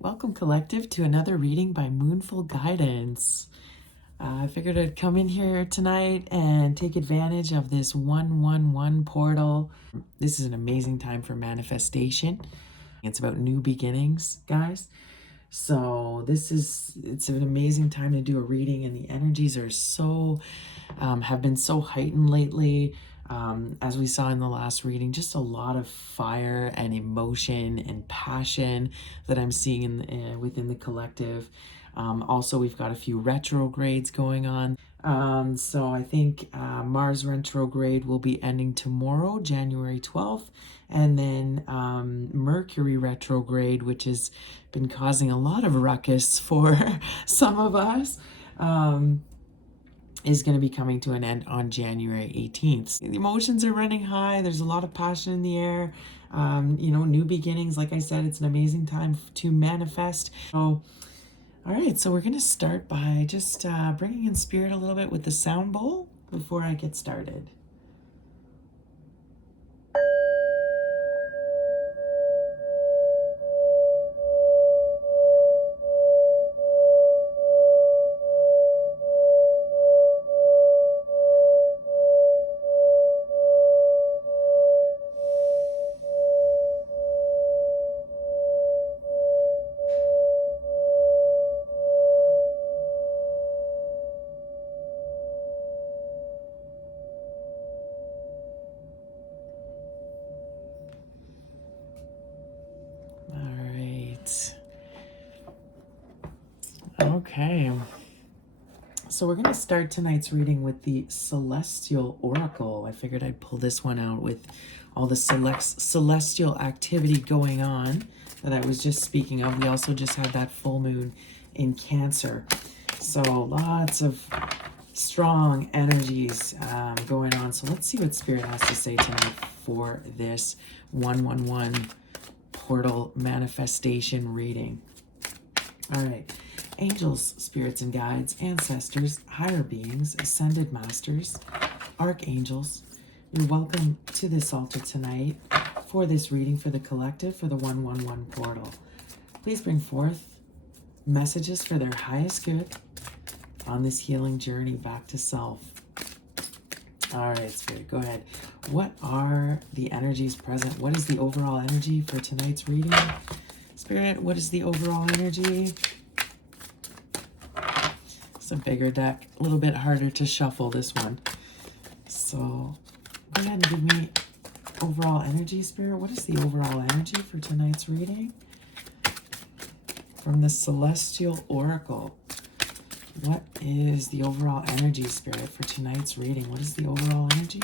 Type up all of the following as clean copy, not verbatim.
Welcome, Collective, to another reading by Moonful Guidance. I figured I'd come in here tonight and take advantage of this 111 portal. This is an amazing time for manifestation. It's about new beginnings, guys. So it's an amazing time to do a reading, and the energies are have been so heightened lately. As we saw in the last reading, just a lot of fire and emotion and passion that I'm seeing within the collective. Also, we've got a few retrogrades going on. So I think Mars retrograde will be ending tomorrow, January 12th. And then Mercury retrograde, which has been causing a lot of ruckus for some of us, is going to be coming to an end on January 18th. The emotions are running high. There's a lot of passion in the air. New beginnings. Like I said, it's an amazing time to manifest. So, all right, so we're going to start by just bringing in spirit a little bit with the sound bowl before I get started. Okay, so we're going to start tonight's reading with the Celestial Oracle. I figured I'd pull this one out with all the celestial activity going on that I was just speaking of. We also just had that full moon in Cancer. So lots of strong energies going on. So let's see what Spirit has to say tonight for this 111 portal manifestation reading. All right. Angels, spirits and guides, ancestors, higher beings, ascended masters, archangels, you're welcome to this altar tonight for this reading for the collective for the 111 portal. Please bring forth messages for their highest good on this healing journey back to self. All right, Spirit, go ahead. What are the energies present? What is the overall energy for tonight's reading? Spirit, what is the overall energy? It's a bigger deck, a little bit harder to shuffle this one. So go ahead and give me overall energy, Spirit. What is the overall energy for tonight's reading? From the Celestial Oracle. What is the overall energy, Spirit, for tonight's reading? What is the overall energy?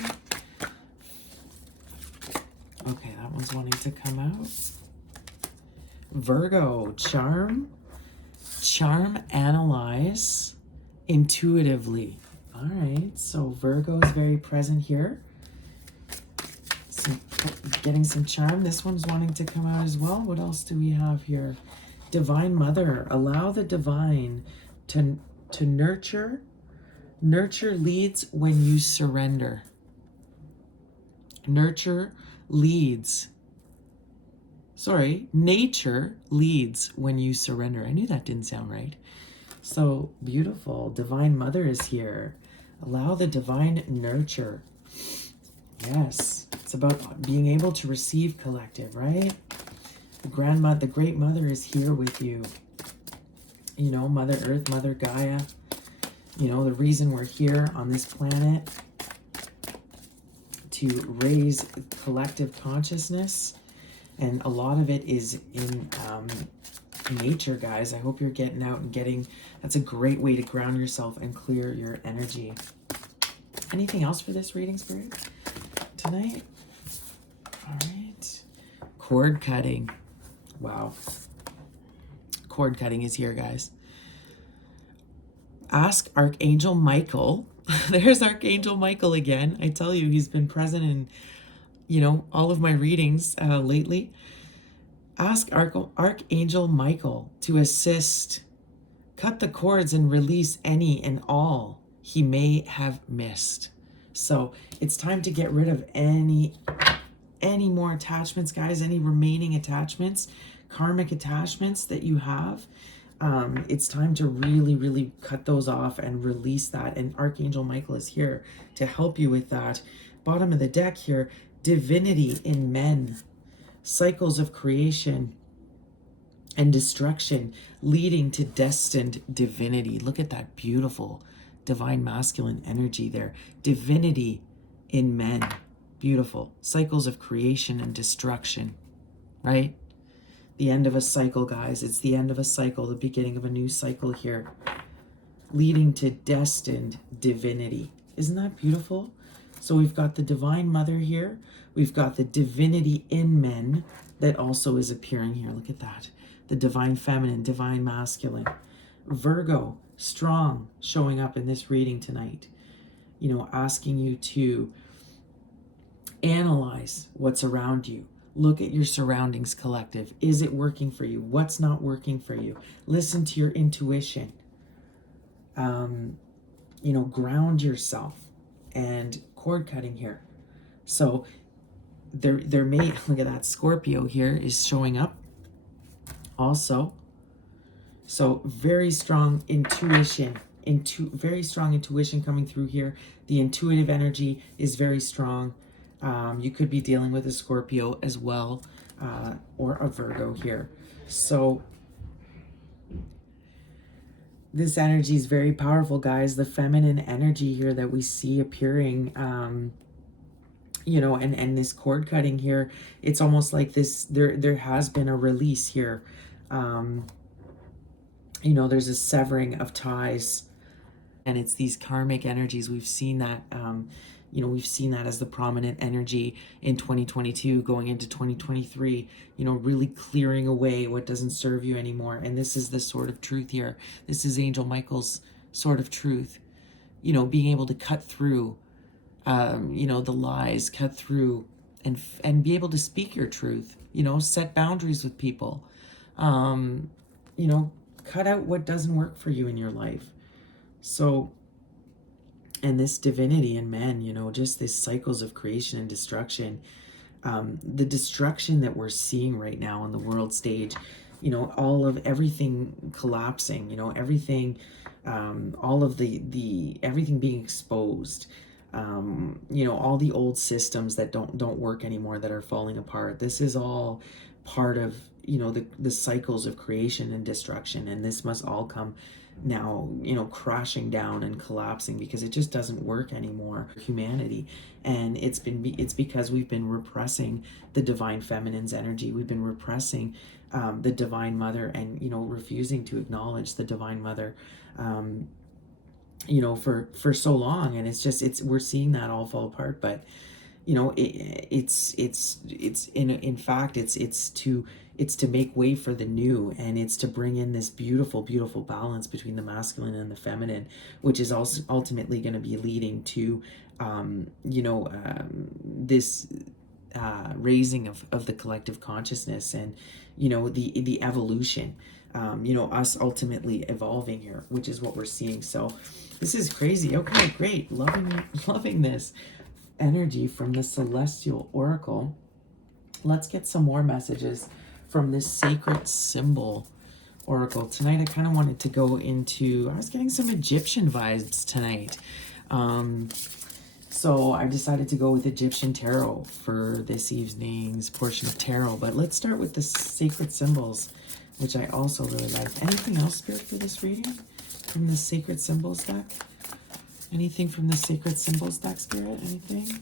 Okay, that one's wanting to come out. Virgo, charm, analyze intuitively. All right, so Virgo is very present here. Getting some charm. This one's wanting to come out as well. What else do we have here? Divine Mother, allow the divine to nurture. Nurture leads when you surrender. Nature leads when you surrender. I knew that didn't sound right. So beautiful. Divine Mother is here. Allow the divine nurture. Yes, it's about being able to receive, collective, right? The Great Mother is here with you. You know, Mother Earth, Mother Gaia. You know, the reason we're here on this planet to raise collective consciousness. And a lot of it is in nature, guys. I hope you're getting out and that's a great way to ground yourself and clear your energy. Anything else for this reading, Spirit, tonight? All right. Cord cutting. Wow. Cord cutting is here, guys. Ask Archangel Michael. There's Archangel Michael again. I tell you, he's been present in all of my readings lately. Ask Archangel Michael to assist, cut the cords and release any and all he may have missed. So it's time to get rid of any more attachments, guys, any remaining attachments. karmic attachments that you have. It's time to really, really cut those off and release that. And Archangel Michael is here to help you with that. Bottom of the deck here, divinity in men, cycles of creation and destruction leading to destined divinity. Look at that beautiful divine masculine energy there. Divinity in men. Beautiful. Cycles of creation and destruction, right? The end of a cycle, guys. It's the end of a cycle, the beginning of a new cycle here, leading to destined divinity. Isn't that beautiful? So we've got the Divine Mother here. We've got the divinity in men that also is appearing here. Look at that. The Divine Feminine, Divine Masculine. Virgo, strong, showing up in this reading tonight. You know, asking you to analyze what's around you. Look at your surroundings, collective. Is it working for you? What's not working for you? Listen to your intuition. You know, ground yourself. And cord cutting here. So there may, look at that, Scorpio here is showing up also. So very strong intuition, very strong intuition coming through here. The intuitive energy is very strong. You could be dealing with a Scorpio as well, or a Virgo here. So this energy is very powerful, guys. The feminine energy here that we see appearing, you know, and this cord cutting here, it's almost like this, there has been a release here. You know, there's a severing of ties, and it's these karmic energies. We've seen that, you know, we've seen that as the prominent energy in 2022 going into 2023, you know, really clearing away what doesn't serve you anymore. And this is the sword of truth here. This is Angel Michael's sword of truth, you know, being able to cut through, you know, the lies, cut through and be able to speak your truth, you know, set boundaries with people, you know, cut out what doesn't work for you in your life. So, and this divinity in men, you know, just these cycles of creation and destruction, the destruction that we're seeing right now on the world stage, you know, all of everything collapsing, you know, everything, all of the everything being exposed, you know, all the old systems that don't work anymore, that are falling apart. This is all part of, you know, the cycles of creation and destruction, and this must all come now, you know, crashing down and collapsing, because it just doesn't work anymore for humanity. And it's because we've been repressing the divine feminine's energy. We've been repressing the Divine Mother, and, you know, refusing to acknowledge the Divine Mother, you know, for so long. And we're seeing that all fall apart. But, you know, it's in fact, it's to make way for the new, and it's to bring in this beautiful, beautiful balance between the masculine and the feminine, which is also ultimately going to be leading to, you know, this raising of the collective consciousness, and, you know, the evolution, you know, us ultimately evolving here, which is what we're seeing. So this is crazy. Okay, great. Loving this energy from the Celestial Oracle. Let's get some more messages from this Sacred Symbol Oracle. Tonight I kind of wanted to go into, I was getting some Egyptian vibes tonight. So I decided to go with Egyptian Tarot for this evening's portion of Tarot. But let's start with the Sacred Symbols, which I also really like. Anything else, Spirit, for this reading from the Sacred Symbols deck? Anything from the Sacred Symbols deck, Spirit? Anything?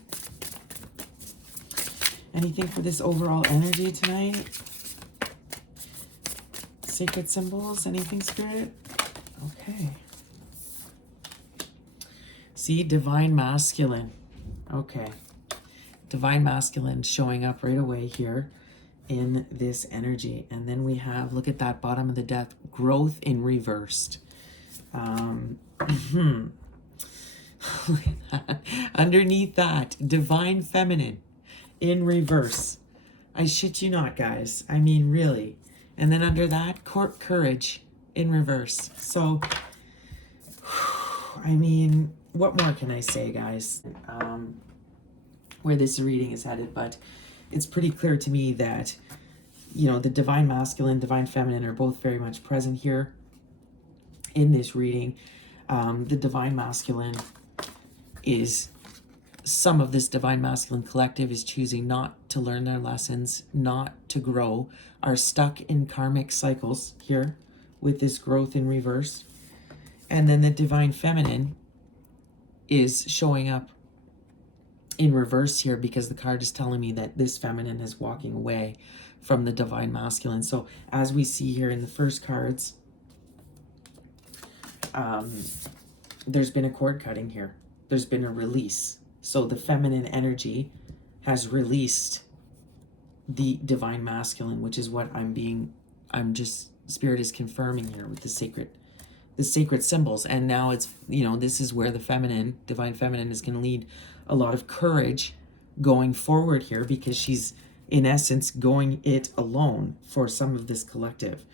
Anything for this overall energy tonight? Sacred Symbols, anything, Spirit? Okay. See, Divine Masculine. Okay. Divine Masculine showing up right away here in this energy. And then we have, look at that bottom of the deck, growth in reversed. Look at that. Underneath that, Divine Feminine in reverse. I shit you not, guys. I mean, really. And then under that, Courage in reverse. So, I mean, what more can I say, guys? Where this reading is headed, but it's pretty clear to me that you know, the divine masculine, divine feminine are both very much present here in this reading. The divine masculine is, some of this divine masculine collective is choosing not to learn their lessons, not to grow, are stuck in karmic cycles here with this growth in reverse. And then the divine feminine is showing up in reverse here because the card is telling me that this feminine is walking away from the divine masculine. So as we see here in the first cards, there's been a cord cutting here. There's been a release. So the feminine energy has released the divine masculine, which is what Spirit is confirming here with the sacred symbols. And now it's, you know, this is where the feminine, divine feminine, is going to lead a lot of courage going forward here, because she's in essence going it alone for some of this collective.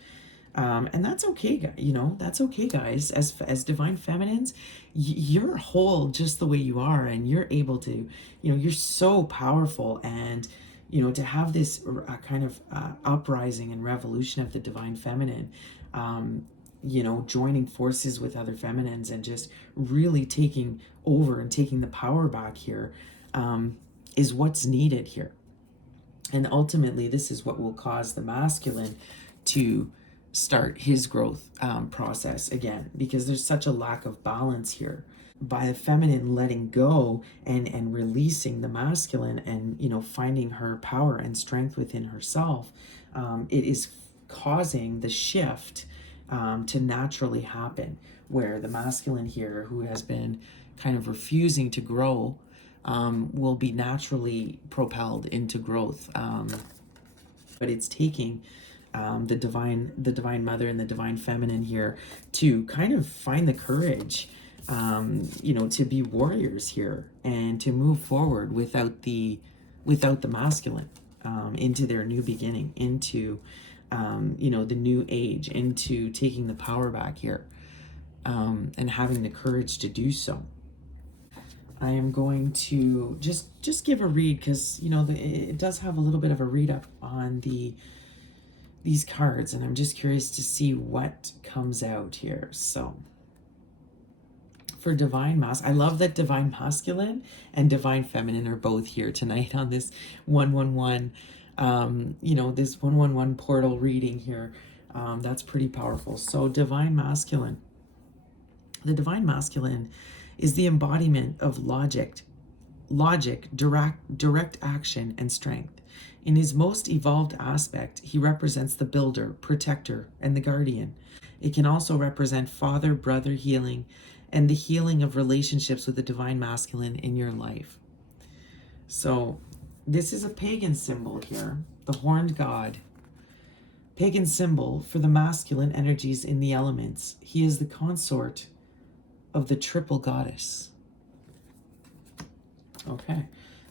And that's okay, you know, that's okay, guys. As divine feminines, you're whole just the way you are, and you're able to, you know, you're so powerful. And, you know, to have this kind of uprising and revolution of the divine feminine, you know, joining forces with other feminines and just really taking over and taking the power back here, is what's needed here. And ultimately, this is what will cause the masculine to start his growth process again, because there's such a lack of balance here. By the feminine letting go and releasing the masculine, and, you know, finding her power and strength within herself, it is causing the shift to naturally happen, where the masculine here, who has been kind of refusing to grow, will be naturally propelled into growth. But it's taking the divine mother and the divine feminine here to kind of find the courage, you know, to be warriors here and to move forward without the masculine, into their new beginning, into you know, the new age, into taking the power back here, and having the courage to do so. I am going to just give a read, because, you know, it does have a little bit of a read up on these cards, and I'm just curious to see what comes out here. So for divine I love that divine masculine and divine feminine are both here tonight on this 111, you know, this 111 portal reading here. That's pretty powerful. So divine masculine, the divine masculine is the embodiment of logic, direct action, and strength. In his most evolved aspect, he represents the builder, protector, and the guardian. It can also represent father-brother healing and the healing of relationships with the divine masculine in your life. So this is a pagan symbol here, the horned god. Pagan symbol for the masculine energies in the elements. He is the consort of the triple goddess. Okay,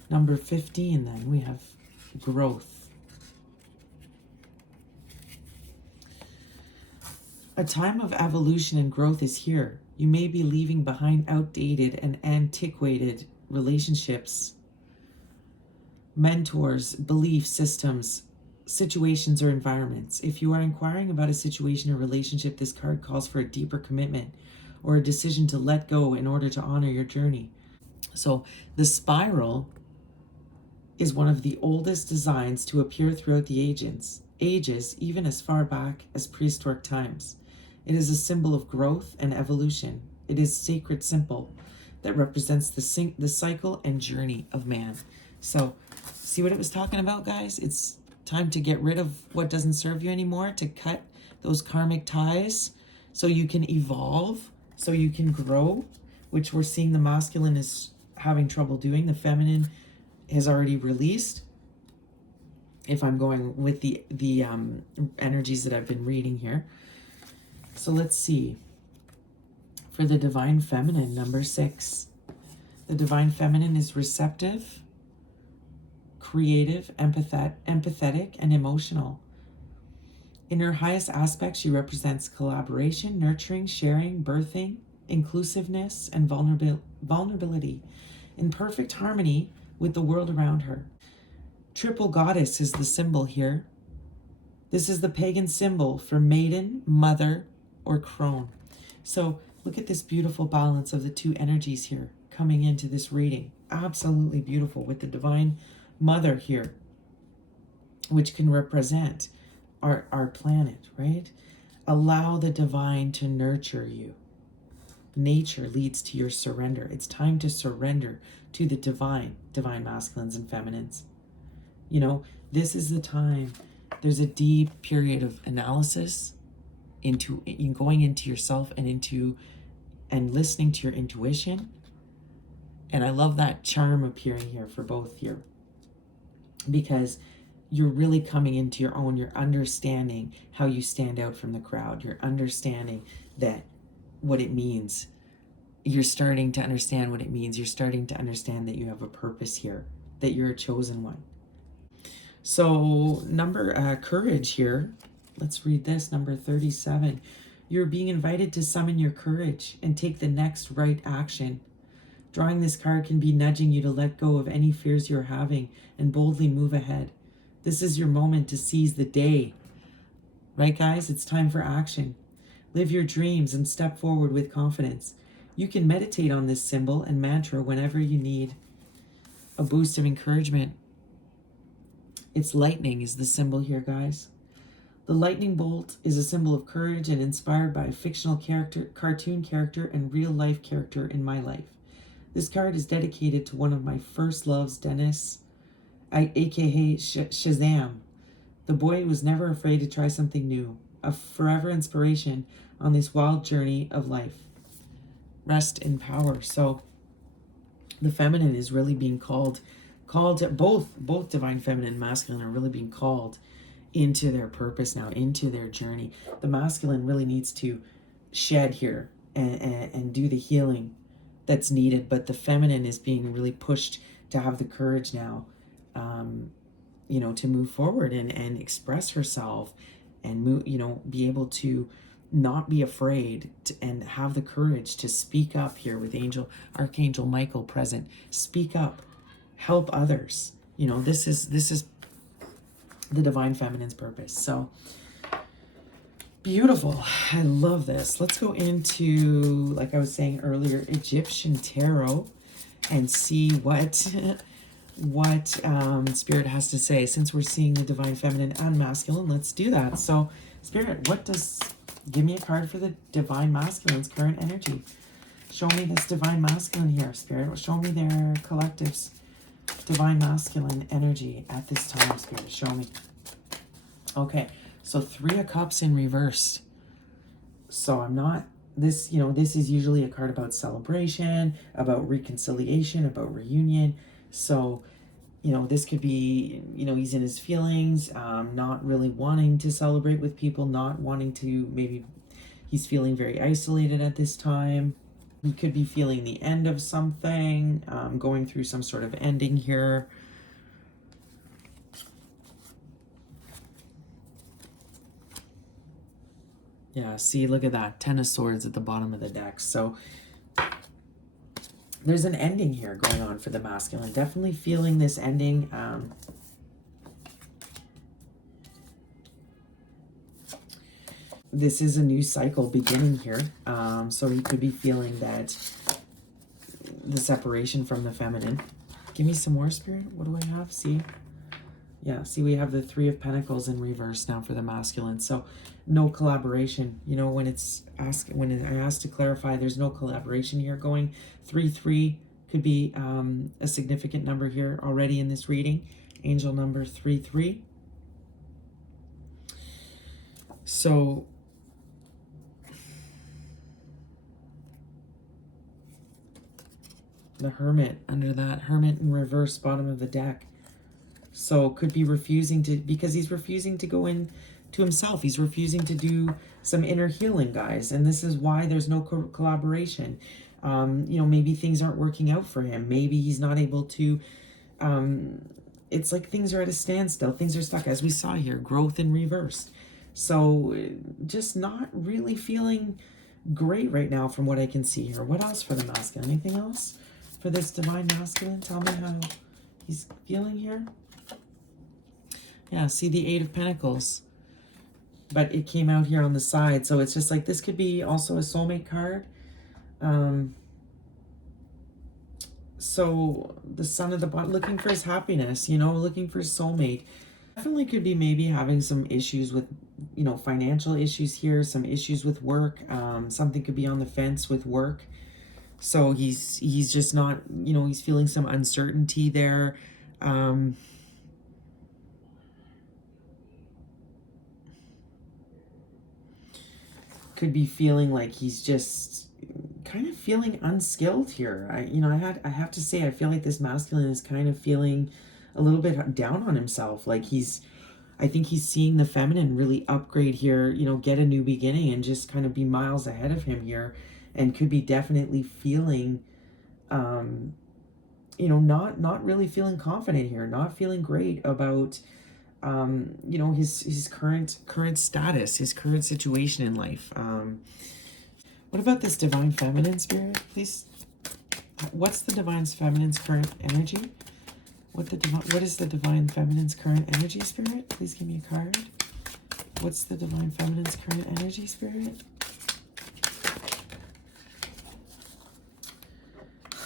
number 15 then, we have growth. A time of evolution and growth is here. You may be leaving behind outdated and antiquated relationships, mentors, belief systems, situations, or environments. If you are inquiring about a situation or relationship, this card calls for a deeper commitment or a decision to let go in order to honor your journey. So the spiral is one of the oldest designs to appear throughout the ages, even as far back as prehistoric times. It is a symbol of growth and evolution. It is a sacred symbol that represents the cycle and journey of man. So see what it was talking about, guys? It's time to get rid of what doesn't serve you anymore, to cut those karmic ties so you can evolve, so you can grow, which we're seeing the masculine is having trouble doing. The feminine has already released, if I'm going with the energies that I've been reading here. So let's see. For the divine feminine, number 6. The divine feminine is receptive, creative, empathetic, and emotional. In her highest aspect, she represents collaboration, nurturing, sharing, birthing, inclusiveness, and vulnerability, in perfect harmony with the world around her. Triple goddess is the symbol here. This is the pagan symbol for maiden, mother, or crone. So look at this beautiful balance of the two energies here coming into this reading. Absolutely beautiful with the divine mother here, which can represent our planet, right? Allow the divine to nurture you. Nature leads to your surrender. It's time to surrender to the divine masculines and feminines. You know, this is the time. There's a deep period of analysis into going into yourself and listening to your intuition. And I love that charm appearing here for both here, because you're really coming into your own. You're understanding how you stand out from the crowd. You're understanding that what it means. You're starting to understand what it means. You're starting to understand that you have a purpose here, that you're a chosen one. So courage here. Let's read this, number 37. You're being invited to summon your courage and take the next right action. Drawing this card can be nudging you to let go of any fears you're having and boldly move ahead. This is your moment to seize the day. Right, guys? It's time for action. Live your dreams and step forward with confidence. You can meditate on this symbol and mantra whenever you need a boost of encouragement. It's lightning is the symbol here, guys. The lightning bolt is a symbol of courage and inspired by a fictional character, cartoon character, and real-life character in my life. This card is dedicated to one of my first loves, Dennis, aka Shazam, the boy who was never afraid to try something new, a forever inspiration on this wild journey of life. Rest in power. So the feminine is really being called to both divine feminine and masculine are really being called into their purpose now, into their journey. The masculine really needs to shed here and do the healing that's needed, but the feminine is being really pushed to have the courage now, to move forward and express herself and move, be able to not be afraid and have the courage to speak up here with Archangel Michael present. Speak up, help others. This is the divine feminine's purpose. So beautiful. I love this. Let's go into, like I was saying earlier, Egyptian tarot and see what Spirit has to say. Since we're seeing the divine feminine and masculine, let's do that. So Spirit, give me a card for the divine masculine's current energy. Show me this divine masculine here, Spirit. Show me their collectives. Divine masculine energy at this time, Spirit. Show me. Okay, so 3 of Cups in reverse. So I'm not, this is usually a card about celebration, about reconciliation, about reunion. So, this could be, he's in his feelings, not really wanting to celebrate with people, not wanting to, maybe he's feeling very isolated at this time. He could be feeling the end of something, going through some sort of ending here. Yeah, see, look at that. 10 of Swords at the bottom of the deck. So there's an ending here going on for the masculine. Definitely feeling this ending. This is a new cycle beginning here. So he could be feeling that the separation from the feminine. Give me some more, Spirit. What do I have? See? Yeah, see, we have the 3 of Pentacles in reverse now for the masculine. So no collaboration. When I asked to clarify, there's no collaboration here going. 3-3 could be a significant number here already in this reading. Angel number 3-3. So the Hermit under that. Hermit in reverse, bottom of the deck. So could be because he's refusing to go in to himself. He's refusing to do some inner healing, guys. And this is why there's no collaboration. Maybe things aren't working out for him. Maybe he's not able to, it's like things are at a standstill. Things are stuck, as we saw here, growth in reverse. So just not really feeling great right now from what I can see here. What else for the masculine? Anything else for this divine masculine? Tell me how he's feeling here. Yeah, see the 8 of Pentacles. but it came out here on the side. So it's just like, this could be also a soulmate card. So the Son of the Bottom, looking for his happiness, you know, looking for his soulmate. Definitely could be maybe having some issues with, you know, financial issues here, some issues with work. Something could be on the fence with work. So he's just not, you know, he's feeling some uncertainty there. Could be feeling like he's just kind of feeling unskilled here. I have to say, I feel like this masculine is kind of feeling a little bit down on himself. Like I think he's seeing the feminine really upgrade here, you know, get a new beginning and just kind of be miles ahead of him here, and could be definitely feeling, you know, not really feeling confident here, not feeling great about, you know, his current status, his current situation in life. What about this divine feminine spirit, please? What's the divine feminine's current energy? What is the divine feminine's current energy, spirit? Please give me a card. What's the divine feminine's current energy, spirit?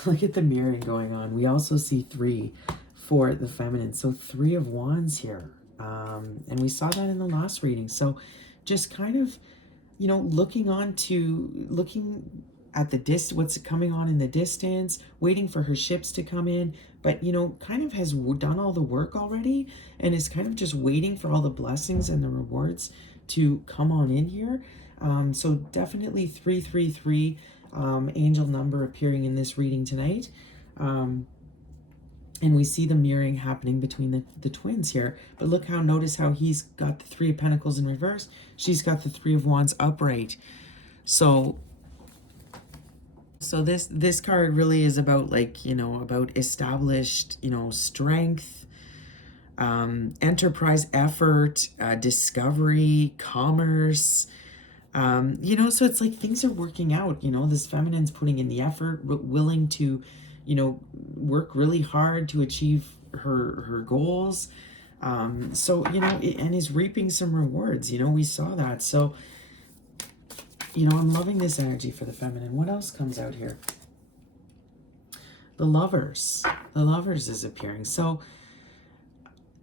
Look at the mirroring going on. We also see 3 for the feminine. So 3 of Wands here. And we saw that in the last reading. So just kind of, you know, looking at the what's coming on in the distance, waiting for her ships to come in, but, you know, kind of has done all the work already and is kind of just waiting for all the blessings and the rewards to come on in here. So definitely 333, angel number appearing in this reading tonight. And we see the mirroring happening between the twins here. But notice how he's got the 3 of Pentacles in reverse. She's got the 3 of Wands upright. So this card really is about, like, you know, about established, you know, strength, enterprise, effort, discovery, commerce. You know, so it's like things are working out, you know, this feminine's putting in the effort, willing to, you know, work really hard to achieve her goals. So, you know, and is reaping some rewards, you know, we saw that. So, you know, I'm loving this energy for the feminine. What else comes out here? The Lovers. The Lovers is appearing. So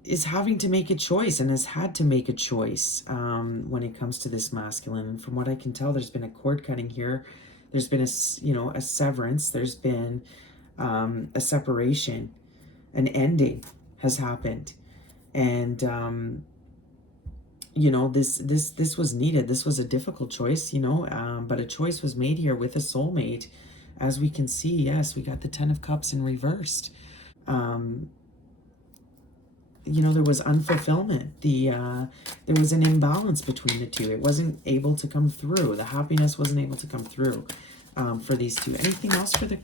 is having to make a choice and has had to make a choice when it comes to this masculine. And from what I can tell, there's been a cord cutting here. There's been a severance. There's been a separation. An ending has happened. And you know, this was needed. This was a difficult choice, you know, but a choice was made here with a soulmate. As we can see, yes, we got the 10 of Cups in reversed. You know, there was unfulfillment. There was an imbalance between the two. It wasn't able to come through. The happiness wasn't able to come through for these two. Anything else for the...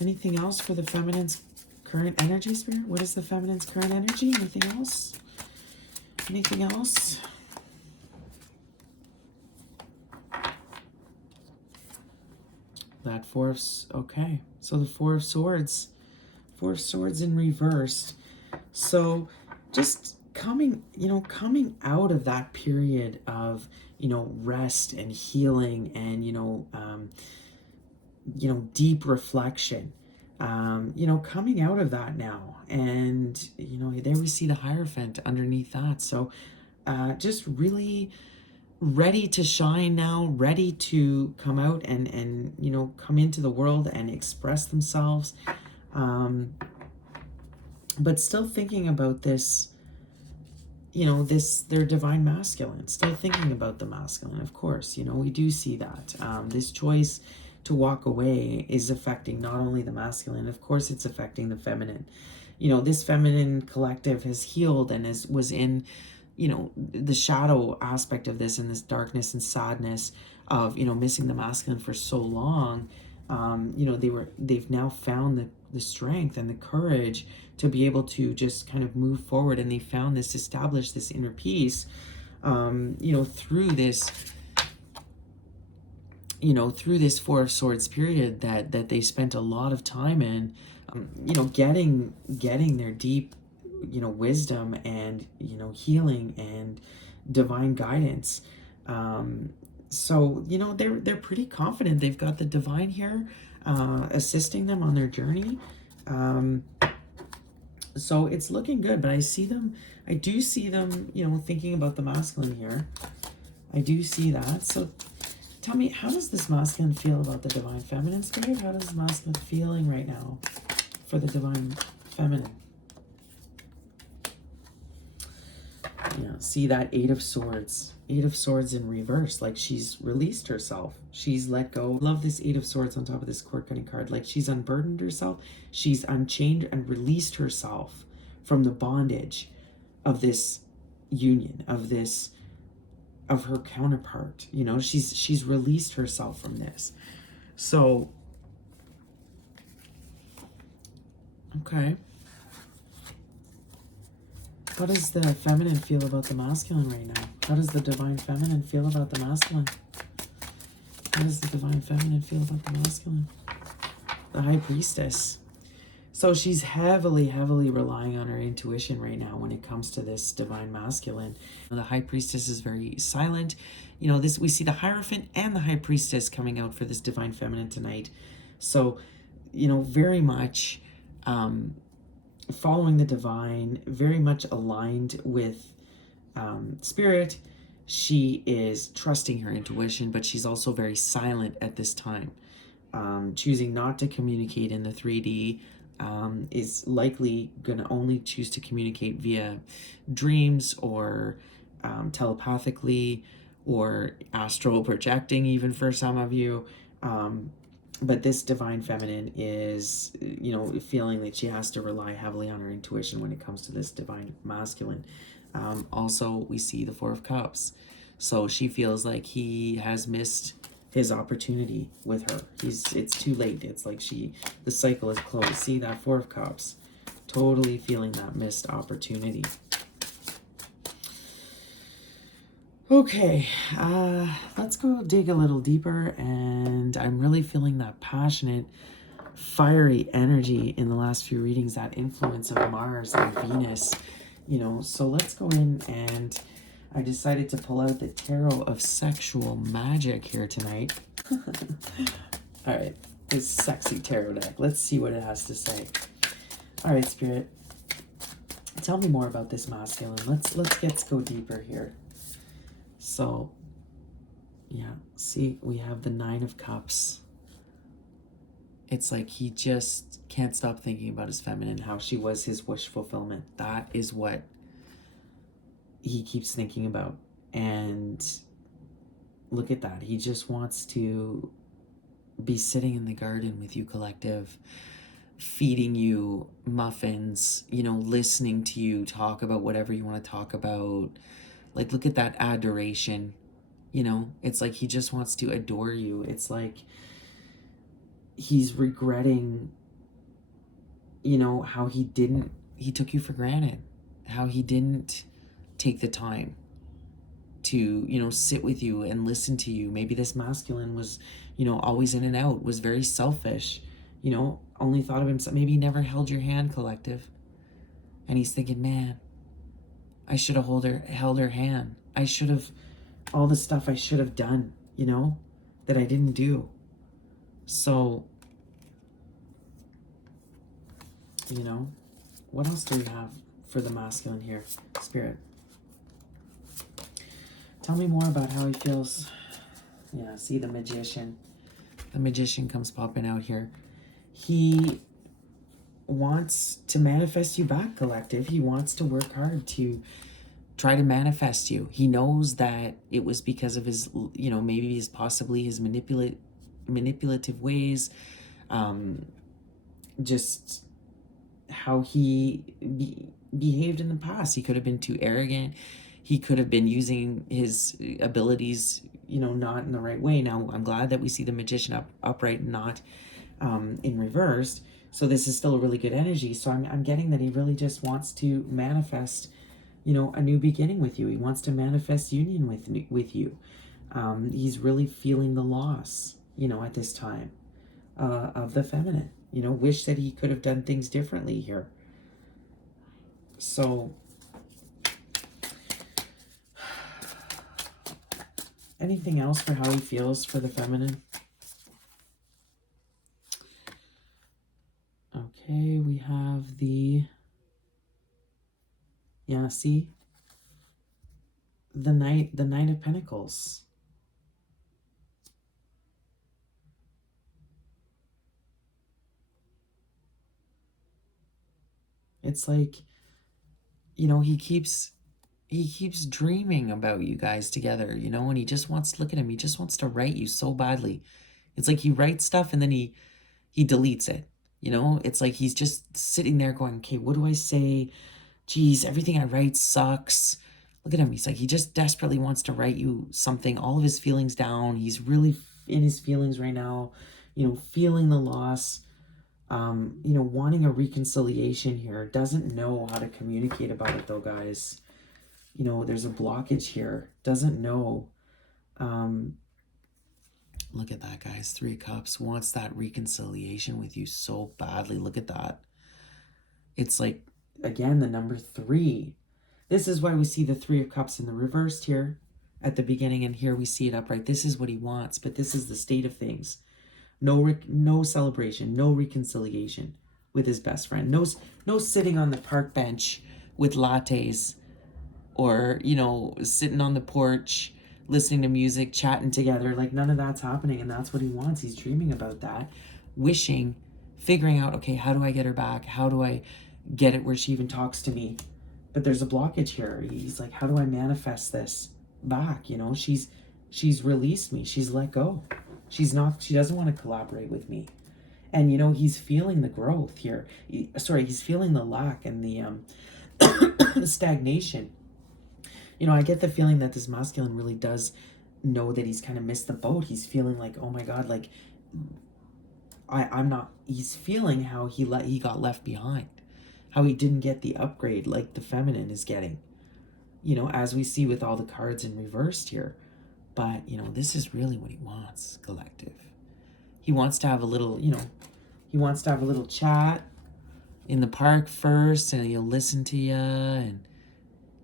Anything else for the feminine's current energy, spirit? What is the feminine's current energy? Anything else? Anything else? That okay. So the 4 of Swords. 4 of Swords in reversed. So just coming out of that period of, you know, rest and healing and, you know, deep reflection, you know, coming out of that now. And, you know, there we see the Hierophant underneath that. So just really ready to shine now, ready to come out and you know, come into the world and express themselves. But still thinking about this, you know, their divine masculine, still thinking about the masculine, of course. You know, we do see that. This choice to walk away is affecting not only the masculine, of course it's affecting the feminine. You know, this feminine collective has healed and was in, you know, the shadow aspect of this and this darkness and sadness of, you know, missing the masculine for so long. You know, they've now found the strength and the courage to be able to just kind of move forward, and they found established this inner peace, you know, through this 4 of Swords period that they spent a lot of time in, you know, getting their deep wisdom and, healing and divine guidance. So, they're pretty confident. They've got the divine here assisting them on their journey. So it's looking good, but I do see them, thinking about the masculine here. I do see that. So tell me, how does this masculine feel about the divine feminine, Spirit? How does this masculine feeling right now for the divine feminine? Yeah, see that Eight of Swords. Eight of Swords in reverse, like she's released herself. She's let go. Love this Eight of Swords on top of this cord cutting card. Like she's unburdened herself. She's unchained and released herself from the bondage of this union, of her counterpart. She's released herself from this. So, okay. How does the feminine feel about the masculine right now? How does the divine feminine feel about the masculine? How does the divine feminine feel about the masculine? The High Priestess. So she's heavily, heavily relying on her intuition right now when it comes to this divine masculine. The High Priestess is very silent. We see the Hierophant and the High Priestess coming out for this divine feminine tonight. So, very much following the divine, very much aligned with spirit. She is trusting her intuition, but she's also very silent at this time. Choosing not to communicate in the 3D, is likely going to only choose to communicate via dreams or telepathically or astral projecting, even for some of you. But this divine feminine is, feeling that she has to rely heavily on her intuition when it comes to this divine masculine. Also, we see the Four of Cups. So she feels like he has missed his opportunity with her. It's too late. It's like the cycle is closed. See that Four of Cups? Totally feeling that missed opportunity. Okay, let's go dig a little deeper, and I'm really feeling that passionate, fiery energy in the last few readings, that influence of Mars and Venus, so let's go in, and I decided to pull out the Tarot of Sexual Magic here tonight. All right, this sexy tarot deck. Let's see what it has to say. All right, Spirit, tell me more about this masculine. Let's go deeper here. So, yeah, see, we have the Nine of Cups. It's like he just can't stop thinking about his feminine, how she was his wish fulfillment. That is what he keeps thinking about. And look at that. He just wants to be sitting in the garden with you, collective, feeding you muffins, listening to you talk about whatever you want to talk about. Like, look at that adoration, it's like he just wants to adore you. It's like he's regretting, how he took you for granted, how he didn't take the time to, sit with you and listen to you. Maybe this masculine was, always in and out, was very selfish, only thought of himself. Maybe he never held your hand, collective. And he's thinking, man, I should have held her hand. I should have, all the stuff I should have done, that I didn't do. So, what else do we have for the masculine here, Spirit? Tell me more about how he feels. Yeah, see the Magician. The Magician comes popping out here. He wants to manifest you back, collective. He wants to work hard to try to manifest you. He knows that it was because of his, maybe possibly his manipulative ways, just how he behaved in the past. He could have been too arrogant. He could have been using his abilities, not in the right way. Now, I'm glad that we see the Magician upright and not in reverse. So this is still a really good energy. So I'm getting that he really just wants to manifest, a new beginning with you. He wants to manifest union with you. He's really feeling the loss, at this time of the feminine. Wish that he could have done things differently here. So anything else for how he feels for the feminine? Okay, we have the, yeah, see? The Knight of Pentacles. It's like, you know, he keeps dreaming about you guys together, you know, and he just wants to look at him. He just wants to write you so badly. It's like he writes stuff and then he deletes it. You know, it's like he's just sitting there going, okay, what do I say? Geez, everything I write sucks. Look at him. He's like, he just desperately wants to write you something, all of his feelings down. He's really in his feelings right now, you know, feeling the loss, you know, wanting a reconciliation here. Doesn't know how to communicate about it though, guys. You know, there's a blockage here. Doesn't know. Look at that, guys. 3 of Cups wants that reconciliation with you so badly. Look at that. It's like, again, the number 3. This is why we see the 3 of Cups in the reversed here at the beginning, and here we see it upright. This is what he wants, but this is the state of things. No celebration, no reconciliation with his best friend. No sitting on the park bench with lattes, or, you know, sitting on the porch, listening to music, chatting together. Like, none of that's happening, and that's what he wants. He's dreaming about that, wishing, figuring out, okay, how do I get her back? How do I get it where she even talks to me? But there's a blockage here. He's like, how do I manifest this back? You know, she's released me. She's let go. She doesn't want to collaborate with me. And, you know, he's feeling the growth here. He's feeling the lack and the the stagnation. You know, I get the feeling that this masculine really does know that he's kind of missed the boat. He's feeling like, oh my God, like, I'm not, he's feeling how he got left behind. How he didn't get the upgrade like the feminine is getting. You know, as we see with all the cards in reversed here. But, you know, this is really what he wants, collective. He wants to have a little, you know, he wants to have a little chat in the park first, and he'll listen to you, and,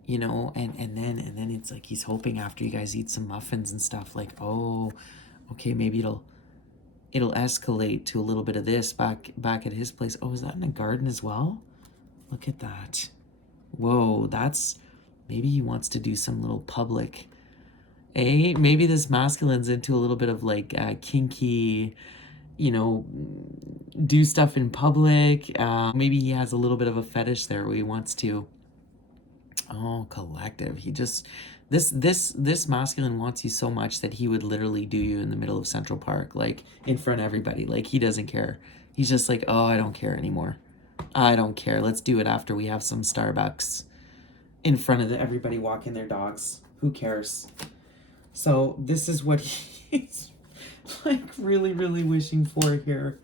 you know, and then it's like he's hoping after you guys eat some muffins and stuff, like, oh, okay, maybe it'll escalate to a little bit of this back at his place. Oh, is that in a garden as well? Look at that. Whoa, that's, maybe he wants to do some little public, maybe this masculine's into a little bit of like kinky, you know, do stuff in public. Maybe he has a little bit of a fetish there where he wants to, oh, collective. He just, this masculine wants you so much that he would literally do you in the middle of Central Park, like in front of everybody. Like, he doesn't care. He's just like, oh, I don't care anymore. I don't care. Let's do it after we have some Starbucks in front of everybody walking their dogs. Who cares? So this is what he's like really, really wishing for here.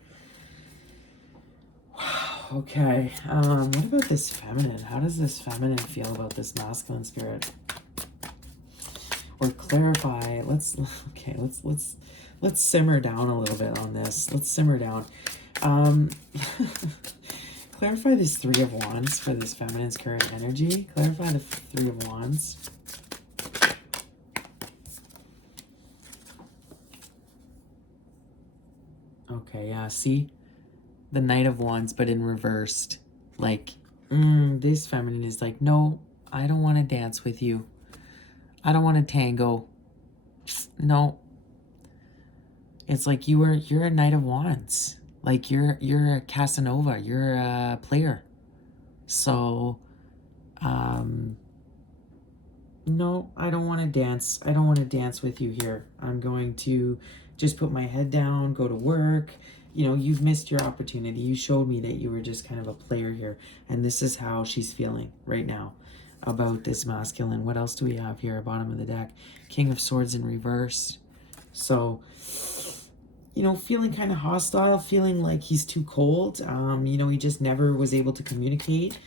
Wow. Okay. What about this feminine? How does this feminine feel about this masculine spirit? Or clarify. Let's simmer down a little bit on this. Let's simmer down. Clarify this 3 of Wands for this feminine's current energy. Clarify the 3 of Wands. Okay, yeah, see? The Knight of Wands, but in reversed. Like, this feminine is like, no, I don't want to dance with you. I don't want to tango. No. It's like you're a Knight of Wands. Like, you're a Casanova. You're a player. So, no, I don't want to dance. I don't want to dance with you here. I'm going to just put my head down, go to work. You know, you've missed your opportunity. You showed me that you were just kind of a player here. And this is how she's feeling right now about this masculine. What else do we have here? Bottom of the deck. King of Swords in reverse. So, you know, feeling kind of hostile, feeling like he's too cold. You know, he just never was able to communicate.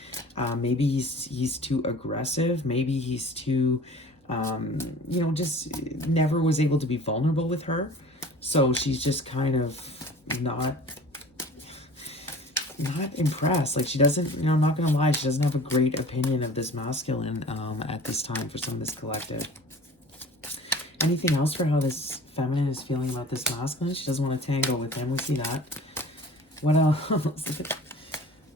Maybe he's too aggressive. Maybe he's too, you know, just never was able to be vulnerable with her. So she's just kind of not, not impressed. Like, she doesn't, you know, I'm not going to lie, she doesn't have a great opinion of this masculine at this time for some of this collective. Anything else for how this feminine is feeling about this masculine? She doesn't want to tango with him. We see that. What else?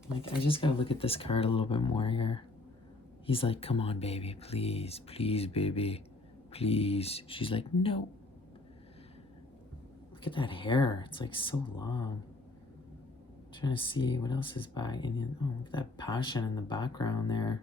Like, I just got to look at this card a little bit more here. He's like, come on, baby, please, please, baby, please. She's like, no. Look at that hair. It's like so long. I'm trying to see what else is by Indian. Oh, look at that passion in the background there.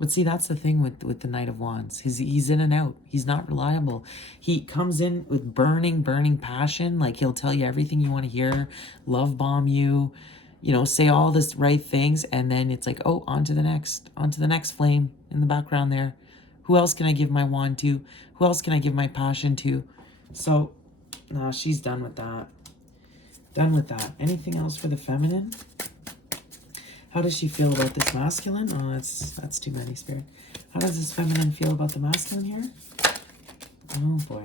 But see, that's the thing with the Knight of Wands. He's in and out. He's not reliable. He comes in with burning passion. Like, he'll tell you everything you want to hear, love bomb you, you know, say all this right things, and then it's like, oh, on to the next flame in the background there. Who else can I give my wand to? Who else can I give my passion to? So, nah, she's done with that. Done with that. Anything else for the feminine? How does she feel about this masculine? Oh, that's too many, Spirit. How does this feminine feel about the masculine here? Oh boy.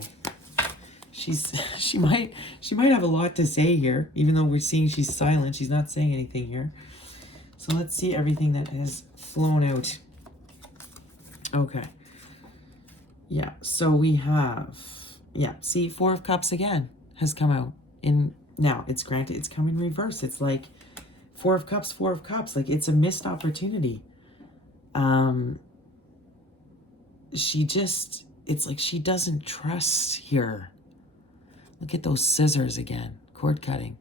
She might have a lot to say here, even though we're seeing she's silent. She's not saying anything here. So let's see everything that has flown out. Okay. Yeah, so we have, yeah, see, Four of Cups again has come out. Now, it's granted, it's come in reverse. It's like Four of Cups, like it's a missed opportunity. It's like she doesn't trust here. Look at those scissors again, cord cutting,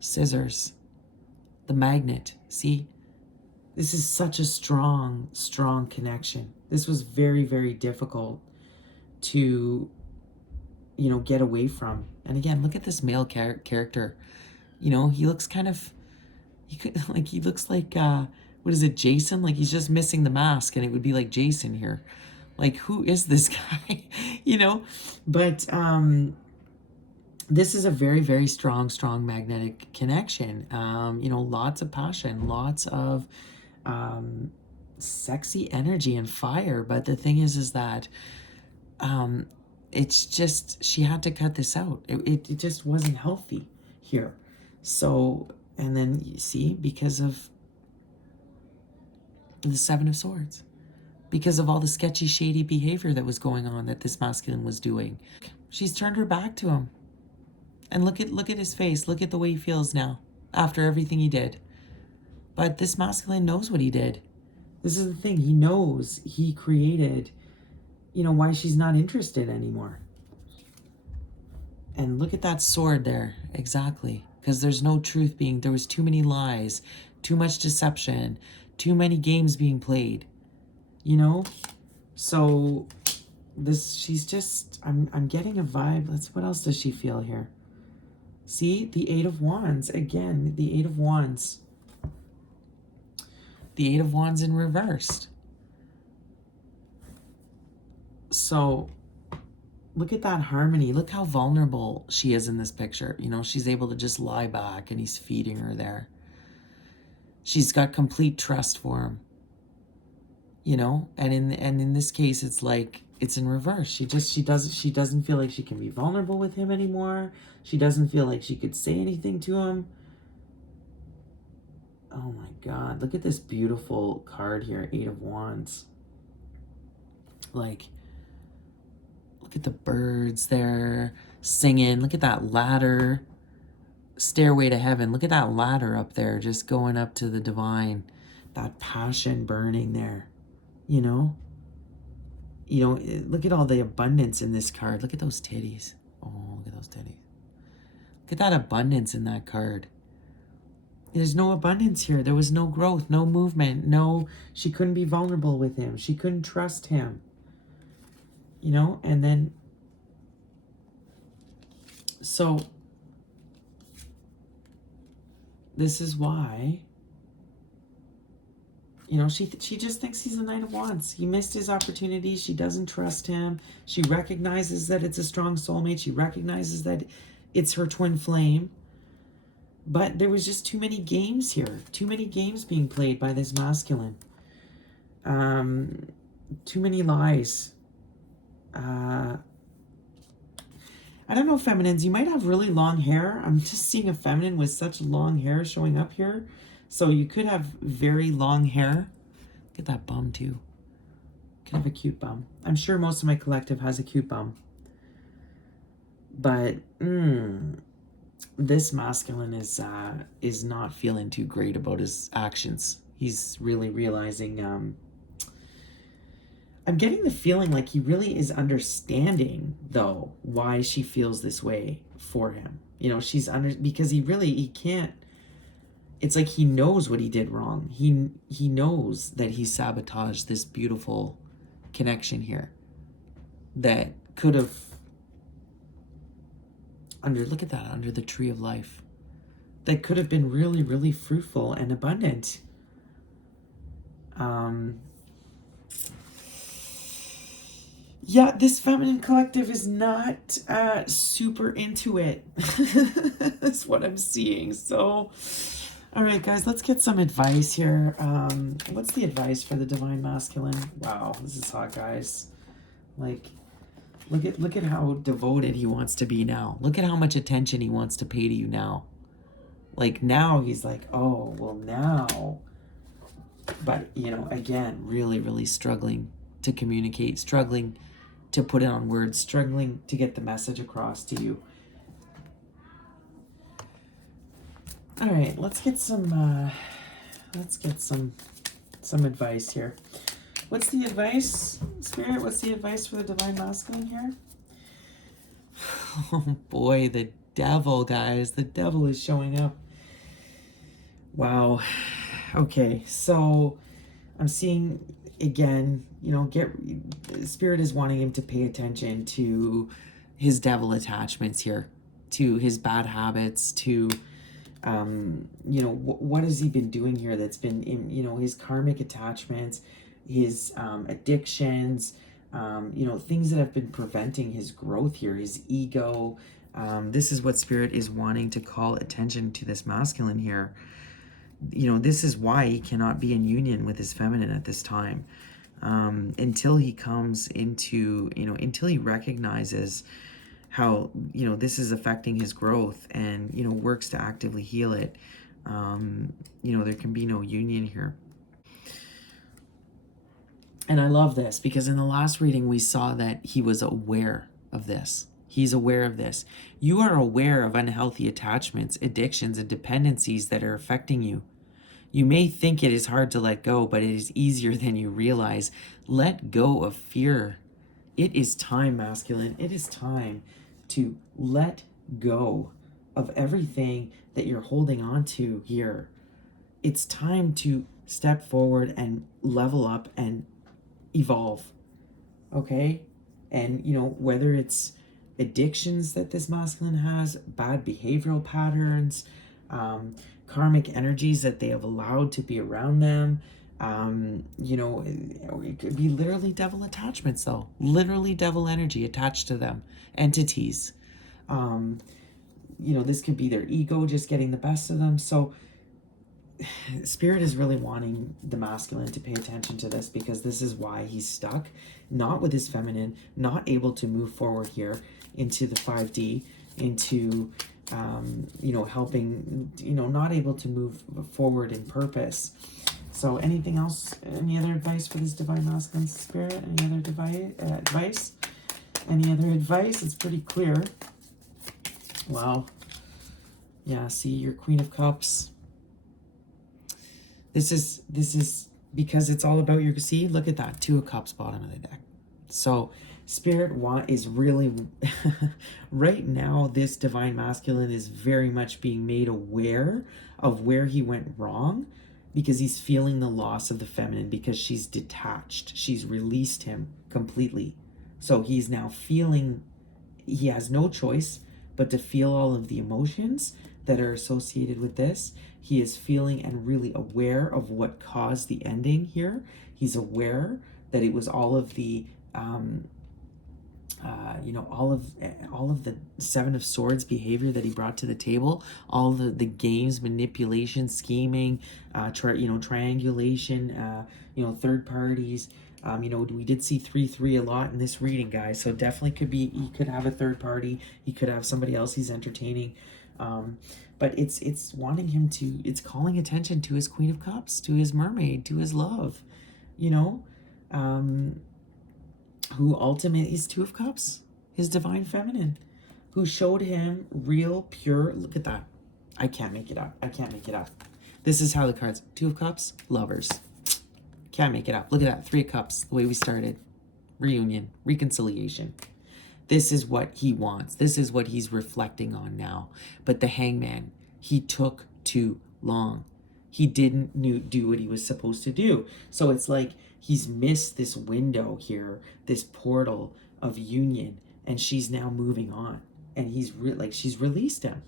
scissors, the magnet, see? This is such a strong connection. This was very, very difficult to, you know, get away from. And again, look at this male character. You know, he looks kind of, he looks like, what is it, Jason? Like, he's just missing the mask, and it would be like Jason here. Like, who is this guy? You know? But this is a very, very strong magnetic connection. You know, lots of passion, lots of sexy energy and fire. But the thing is that it's just, she had to cut this out. It just wasn't healthy here. So, and then you see, because of the Seven of Swords, because of all the sketchy, shady behavior that was going on that this masculine was doing, she's turned her back to him. And look at his face. Look at the way he feels now after everything he did. But this masculine knows what he did. This is the thing. He knows he created, you know, why she's not interested anymore. And look at that sword there. Exactly. Because there's no truth there was too many lies, too much deception, too many games being played, you know? So she's just, I'm getting a vibe. What else does she feel here? See, the Eight of Wands. Again, the Eight of Wands. The Eight of Wands in reversed. So look at that harmony. Look how vulnerable she is in this picture. You know, she's able to just lie back and he's feeding her there. She's got complete trust for him. You know, and in this case, it's like, it's in reverse. She doesn't feel like she can be vulnerable with him anymore. She doesn't feel like she could say anything to him. Oh my God, look at this beautiful card here, Eight of Wands. Like, look at the birds there singing. Look at that ladder. Stairway to heaven. Look at that ladder up there, just going up to the divine. That passion burning there, you know? You know, look at all the abundance in this card. Look at those titties. Oh, look at those titties. Look at that abundance in that card. There's no abundance here. There was no growth, no movement, she couldn't be vulnerable with him. She couldn't trust him. You know, and then, so this is why, you know, she just thinks he's a Knight of Wands. He missed his opportunity. She doesn't trust him. She recognizes that it's a strong soulmate. She recognizes that it's her twin flame. But there was just too many games here. Too many games being played by this masculine. Too many lies. I don't know, feminines, you might have really long hair. I'm just seeing a feminine with such long hair showing up here. So you could have very long hair. Look at that bum too. Could have a cute bum. I'm sure most of my collective has a cute bum. But this masculine is not feeling too great about his actions. He's really realizing I'm getting the feeling like he really is understanding, though, why she feels this way for him. You know, because he can't. It's like he knows what he did wrong. He knows that he sabotaged this beautiful connection here that could have look at that, under the tree of life, that could have been really, really fruitful and abundant. Yeah, this feminine collective is not super into it. That's what I'm seeing. So, all right, guys, let's get some advice here. What's the advice for the divine masculine? Wow, this is hot, guys. Like, look at how devoted he wants to be now. Look at how much attention he wants to pay to you now. Like, now he's like, oh, well, now. But, you know, again, really, really struggling to communicate, struggling to put it on words, struggling to get the message across to you. All right, let's get some advice here. What's the advice, Spirit? What's the advice for the divine masculine here? Oh boy, the devil, guys. The devil is showing up. Wow. Okay, so I'm seeing again, you know, Spirit is wanting him to pay attention to his devil attachments here, to his bad habits, to you know, what has he been doing here that's been in, you know, his karmic attachments, his addictions, you know, things that have been preventing his growth here, his ego. This is what Spirit is wanting to call attention to this masculine here. You know, this is why he cannot be in union with his feminine at this time, until he comes into, you know, until he recognizes how, you know, this is affecting his growth and, you know, works to actively heal it. You know, there can be no union here. And I love this because in the last reading, we saw that he was aware of this. He's aware of this. You are aware of unhealthy attachments, addictions, and dependencies that are affecting you. You may think it is hard to let go, but it is easier than you realize. Let go of fear. It is time, masculine. It is time to let go of everything that you're holding on to here. It's time to step forward and level up and evolve. Okay? And, you know, whether it's addictions that this masculine has, bad behavioral patterns, karmic energies that they have allowed to be around them. You know, it could be literally devil attachments, though. Literally devil energy attached to them. Entities. You know, this could be their ego just getting the best of them. So, Spirit is really wanting the masculine to pay attention to this because this is why he's stuck, not with his feminine, not able to move forward here into the 5D, into you know, helping, you know, not able to move forward in purpose. So anything else, any other advice for this divine masculine, Spirit? Any other advice? Any other advice? It's pretty clear. Wow. Yeah, see, your Queen of Cups. This is because it's all about your, see, look at that, 2 of Cups, bottom of the deck. So Spirit is really, right now, this divine masculine is very much being made aware of where he went wrong because he's feeling the loss of the feminine because she's detached. She's released him completely. So he's now feeling, he has no choice but to feel all of the emotions that are associated with this. He is feeling and really aware of what caused the ending here. He's aware that it was all of the you know, all of the 7 of Swords behavior that he brought to the table, all the games, manipulation, scheming, you know, triangulation, you know, third parties, You know, we did see 3-3 a lot in this reading, guys. So definitely could be, he could have a third party. He could have somebody else he's entertaining. But it's wanting him to, it's calling attention to his Queen of Cups, to his mermaid, to his love, you know, who ultimately is Two of Cups, his divine feminine, who showed him real, pure, look at that. I can't make it up. I can't make it up. This is how the cards, Two of Cups, lovers. Can't make it up. Look at that, Three of Cups, the way we started. Reunion, reconciliation. This is what he wants. This is what he's reflecting on now. But the Hangman, he took too long. He didn't do what he was supposed to do. So it's like he's missed this window here, this portal of union, and she's now moving on. And he's like, she's released him.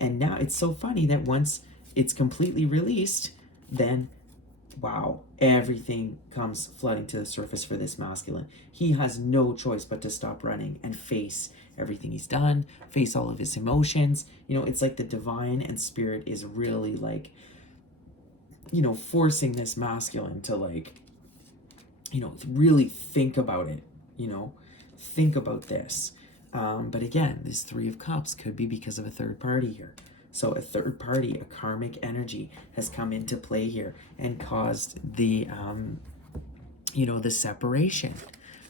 And now it's so funny that once it's completely released, then wow, everything comes flooding to the surface for this masculine. He has no choice but to stop running and face everything he's done, face all of his emotions. You know, it's like the divine and spirit is really like, you know, forcing this masculine to like, you know, really think about it, you know, think about this. But again, this Three of Cups could be because of a third party here. So a third party, a karmic energy has come into play here and caused the, you know, the separation.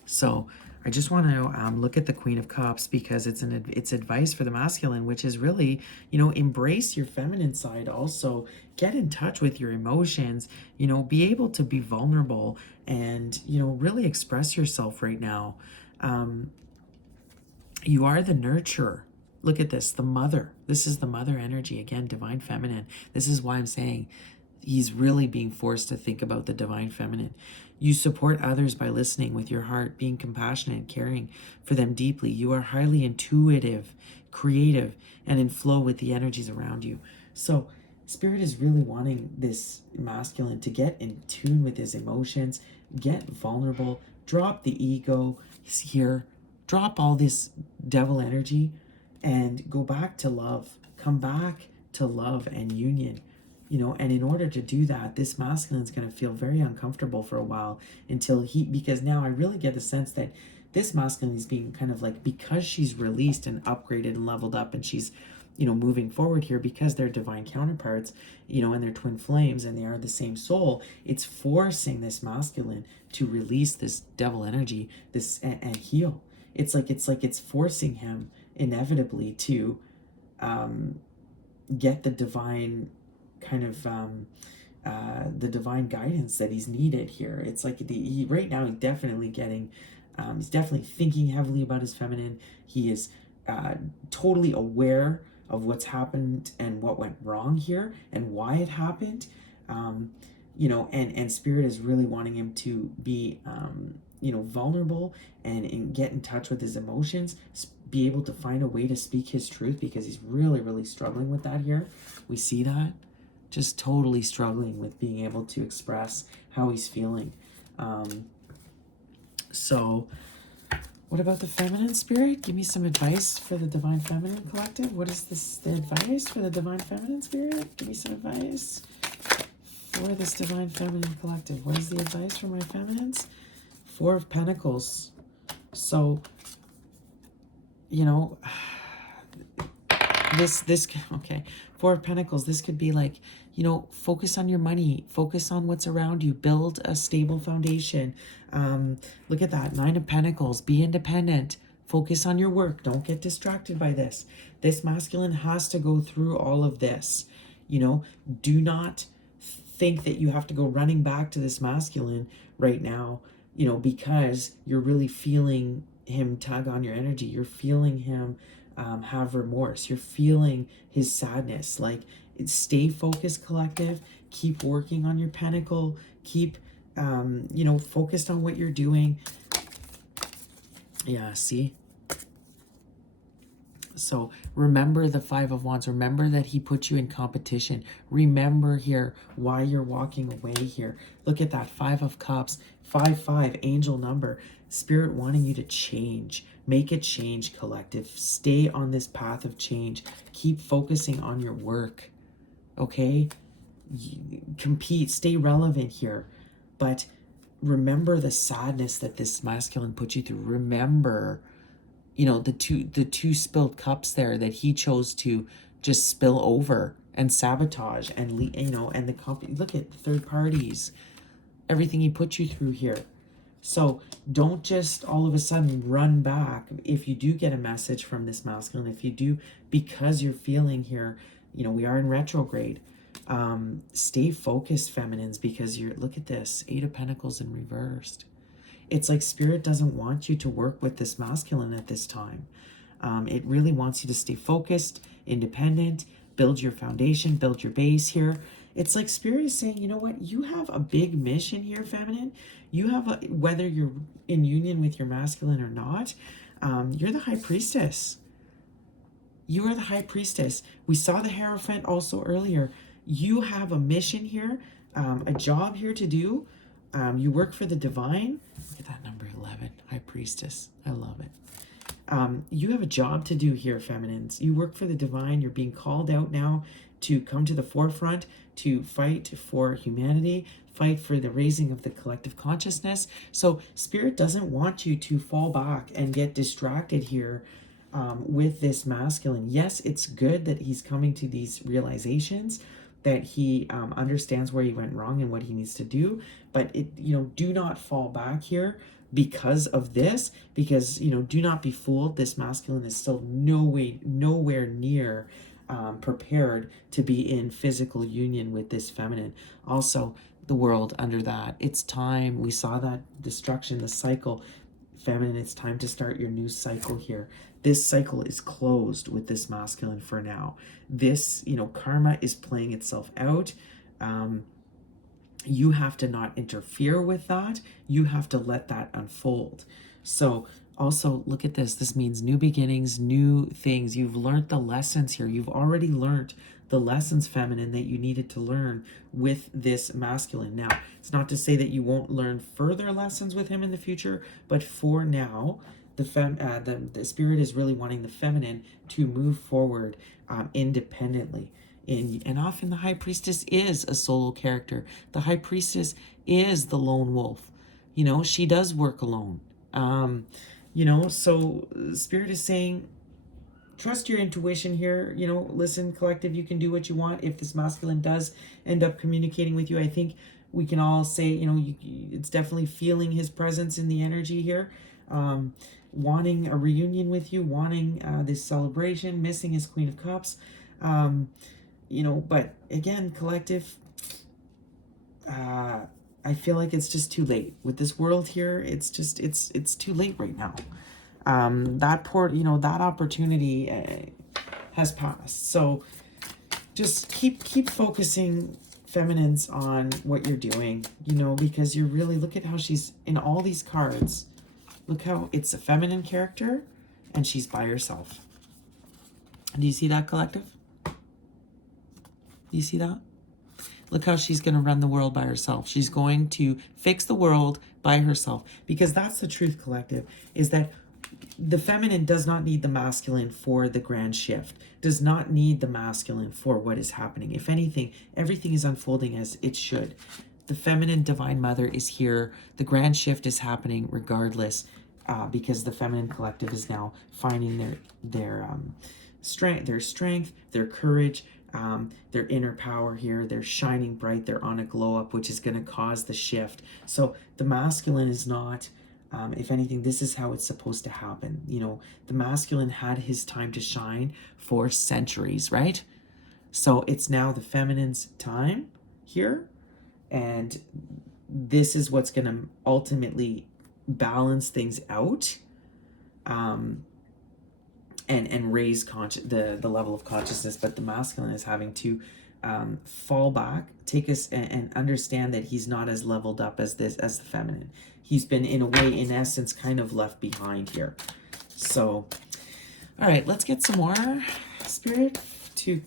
So I just want to look at the Queen of Cups because it's advice for the masculine, which is really, you know, embrace your feminine side. Also, get in touch with your emotions. You know, be able to be vulnerable and, you know, really express yourself right now. You are the nurturer. Look at this, the mother. This is the mother energy. Again, divine feminine. This is why I'm saying he's really being forced to think about the divine feminine. You support others by listening with your heart, being compassionate and caring for them deeply. You are highly intuitive, creative, and in flow with the energies around you. So Spirit is really wanting this masculine to get in tune with his emotions, get vulnerable, drop the ego here, drop all this devil energy, and go back to love. Come back to love and union. You know, and in order to do that, this masculine is going to feel very uncomfortable for a while until because now I really get the sense that this masculine is being kind of like, because she's released and upgraded and leveled up and she's, you know, moving forward here because they're divine counterparts, you know, and they're twin flames and they are the same soul, it's forcing this masculine to release this devil energy, this and heal. It's forcing him inevitably to get the divine kind of the divine guidance that he's needed here. It's like right now he's definitely getting he's definitely thinking heavily about his feminine. He is totally aware of what's happened and what went wrong here and why it happened. You know, and Spirit is really wanting him to be you know, vulnerable and get in touch with his emotions, be able to find a way to speak his truth, because he's really struggling with that here. We see that, just totally struggling with being able to express how he's feeling. So what about the feminine spirit? Give me some advice for the divine feminine collective. What is the advice for the divine feminine spirit? Give me some advice for this divine feminine collective. What is the advice for my feminines? Four of Pentacles. So, you know, this okay, Four of Pentacles, this could be like, you know, focus on your money, focus on what's around you, build a stable foundation. Look at that, Nine of Pentacles, be independent, focus on your work, don't get distracted by this. This masculine has to go through all of this. You know, do not think that you have to go running back to this masculine right now, you know, because you're really feeling him tug on your energy. You're feeling him have remorse. You're feeling his sadness. Like, stay focused, collective. Keep working on your pentacle. Keep, you know, focused on what you're doing. Yeah, see? So remember the Five of Wands. Remember that he put you in competition. Remember here why you're walking away here. Look at that, Five of Cups, 5-5, angel number. Spirit wanting you to change. Make a change, collective. Stay on this path of change. Keep focusing on your work, okay? Compete, stay relevant here. But remember the sadness that this masculine put you through. Remember, you know, the two spilled cups there that he chose to just spill over and sabotage and you know, and the company. Look at third parties, everything he put you through here. So don't just all of a sudden run back if you do get a message from this masculine. If you do, because you're feeling here, you know, we are in retrograde. Stay focused, feminines, because you're, look at this, 8 of Pentacles in reversed. It's like Spirit doesn't want you to work with this masculine at this time. It really wants you to stay focused, independent, build your foundation, build your base here. It's like Spirit is saying, you know what? You have a big mission here, feminine. You have, whether you're in union with your masculine or not, you're the High Priestess. You are the High Priestess. We saw the Hierophant also earlier. You have a mission here, a job here to do. You work for the divine. Look at that number 11, High Priestess. I love it. You have a job to do here, feminines. You work for the divine. You're being called out now to come to the forefront, to fight for humanity, fight for the raising of the collective consciousness. So Spirit doesn't want you to fall back and get distracted here with this masculine. Yes, it's good that he's coming to these realizations, that he understands where he went wrong and what he needs to do. But you know, do not fall back here because of this, because, you know, do not be fooled. This masculine is still nowhere near prepared to be in physical union with this feminine. Also, the world under that, it's time. We saw that destruction, the cycle. Feminine, it's time to start your new cycle here. This cycle is closed with this masculine for now. This, you know, karma is playing itself out. You have to not interfere with that. You have to let that unfold. So also look at this. This means new beginnings, new things. You've learned the lessons here. You've already learned the lessons, feminine, that you needed to learn with this masculine. Now, it's not to say that you won't learn further lessons with him in the future, but for now, the Spirit is really wanting the feminine to move forward independently. And often the High Priestess is a solo character. The High Priestess is the lone wolf. You know, she does work alone. You know, so Spirit is saying, trust your intuition here. You know, listen, collective, you can do what you want. If this masculine does end up communicating with you, I think we can all say, you know, it's definitely feeling his presence in the energy here. Wanting a reunion with you, wanting this celebration, missing his Queen of Cups. You know, but again, collective, I feel like it's just too late with this world here. It's just, it's too late right now. That opportunity has passed. So just keep focusing, feminines, on what you're doing, you know, because you're really, look at how she's in all these cards. Look how it's a feminine character and she's by herself. Do you see that, collective? Do you see that? Look how she's going to run the world by herself. She's going to fix the world by herself, because that's the truth, collective, is that the feminine does not need the masculine for the grand shift, does not need the masculine for what is happening. If anything, everything is unfolding as it should. The feminine divine mother is here. The grand shift is happening regardless, because the feminine collective is now finding their strength, their courage, their inner power here. They're shining bright. They're on a glow up, which is going to cause the shift. So the masculine is not, if anything, this is how it's supposed to happen. You know, the masculine had his time to shine for centuries, right? So it's now the feminine's time here. And this is what's going to ultimately balance things out, and raise the level of consciousness. But the masculine is having to fall back, take us, and understand that he's not as leveled up as the feminine. He's been, in a way, in essence, kind of left behind here. So, all right, let's get some more, Spirit, to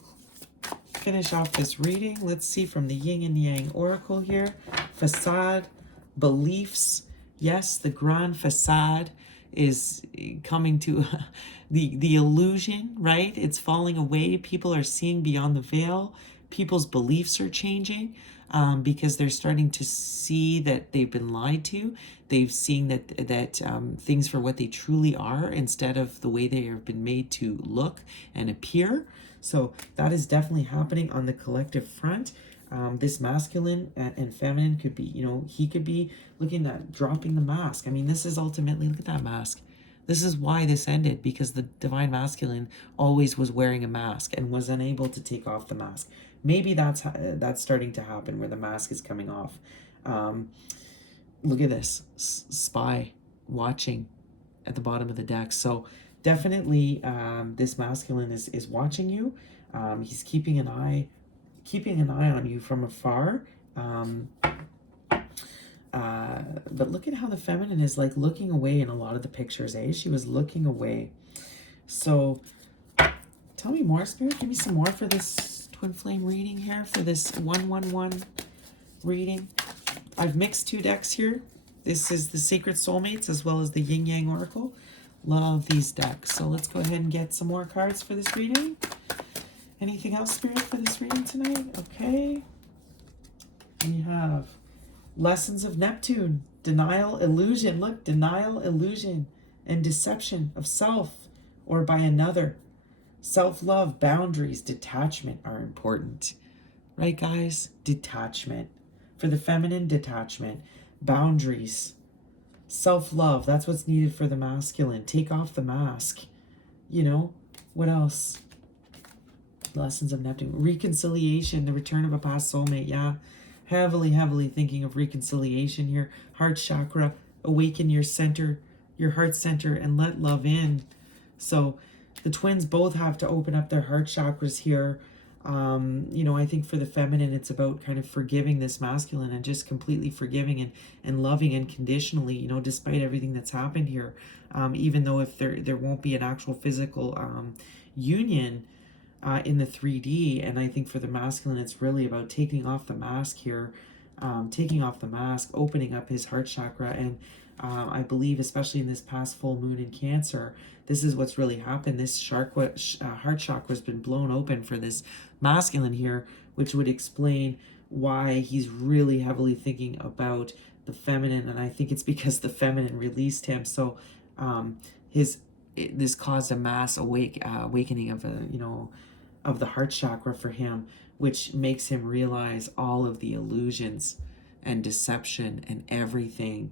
finish off this reading. Let's see from the Yin and Yang Oracle here. Facade, beliefs. Yes, the grand facade is coming to the illusion, right? It's falling away. People are seeing beyond the veil. people's beliefs are changing because they're starting to see that they've been lied to. They've seen that things for what they truly are instead of the way they have been made to look and appear. So that is definitely happening on the collective front. This masculine and feminine could be, he could be looking at dropping the mask. I mean, this is ultimately, look at that mask. This is why this ended, because the divine masculine always was wearing a mask and was unable to take off the mask. Maybe that's starting to happen, where the mask is coming off. Look at this spy watching at the bottom of the deck. So definitely this masculine is watching you. He's keeping an eye on you from afar. But look at how the feminine is like looking away in a lot of the pictures, eh? She was looking away. So tell me more, Spirit. Give me some more for this twin flame reading here, for this 111 reading. I've mixed 2 decks here. This is the Sacred Soulmates as well as the Yin Yang Oracle. Love these decks. So let's go ahead and get some more cards for this reading. Anything else, Spirit, for this reading tonight? Okay. We have Lessons of Neptune, denial, illusion. Look, denial, illusion, and deception of self or by another. Self-love, boundaries, detachment are important. Right, guys? Detachment. For the feminine, detachment. Boundaries. Self-love, that's what's needed for the masculine. Take off the mask. What else? Lessons of Neptune. Reconciliation, the return of a past soulmate. Yeah. Heavily thinking of reconciliation here. Heart chakra, awaken your center, your heart center, and let love in. So the twins both have to open up their heart chakras here. I think for the feminine, it's about kind of forgiving this masculine and just completely forgiving and loving unconditionally, despite everything that's happened here. Even though if there won't be an actual physical union, in the 3D. And I think for the masculine, it's really about taking off the mask here, opening up his heart chakra. And I believe, especially in this past full moon in Cancer, this is what's really happened. This heart chakra has been blown open for this masculine here, which would explain why he's really heavily thinking about the feminine. And I think it's because the feminine released him. So this caused a mass awakening of the heart chakra for him, which makes him realize all of the illusions and deception and everything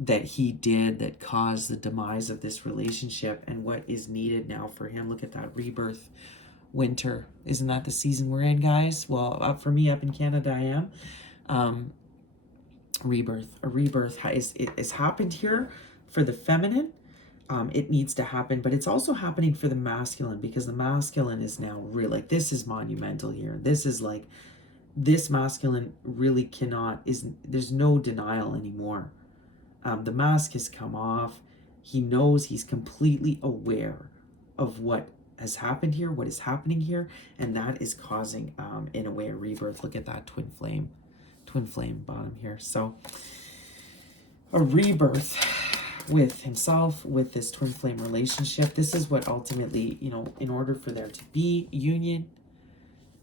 that he did that caused the demise of this relationship, and what is needed now for him. Look at that rebirth. Winter, isn't that the season we're in, guys? Well, for me up in Canada, I am. Rebirth. A rebirth is happened here for the feminine. It needs to happen, but it's also happening for the masculine, because the masculine is now real. Like, this is monumental here. This is like, this masculine really there's no denial anymore. The mask has come off. He knows, he's completely aware of what has happened here, what is happening here, and that is causing, in a way, a rebirth. Look at that twin flame bottom here. So a rebirth with himself, with this twin flame relationship. This is what ultimately, in order for there to be union,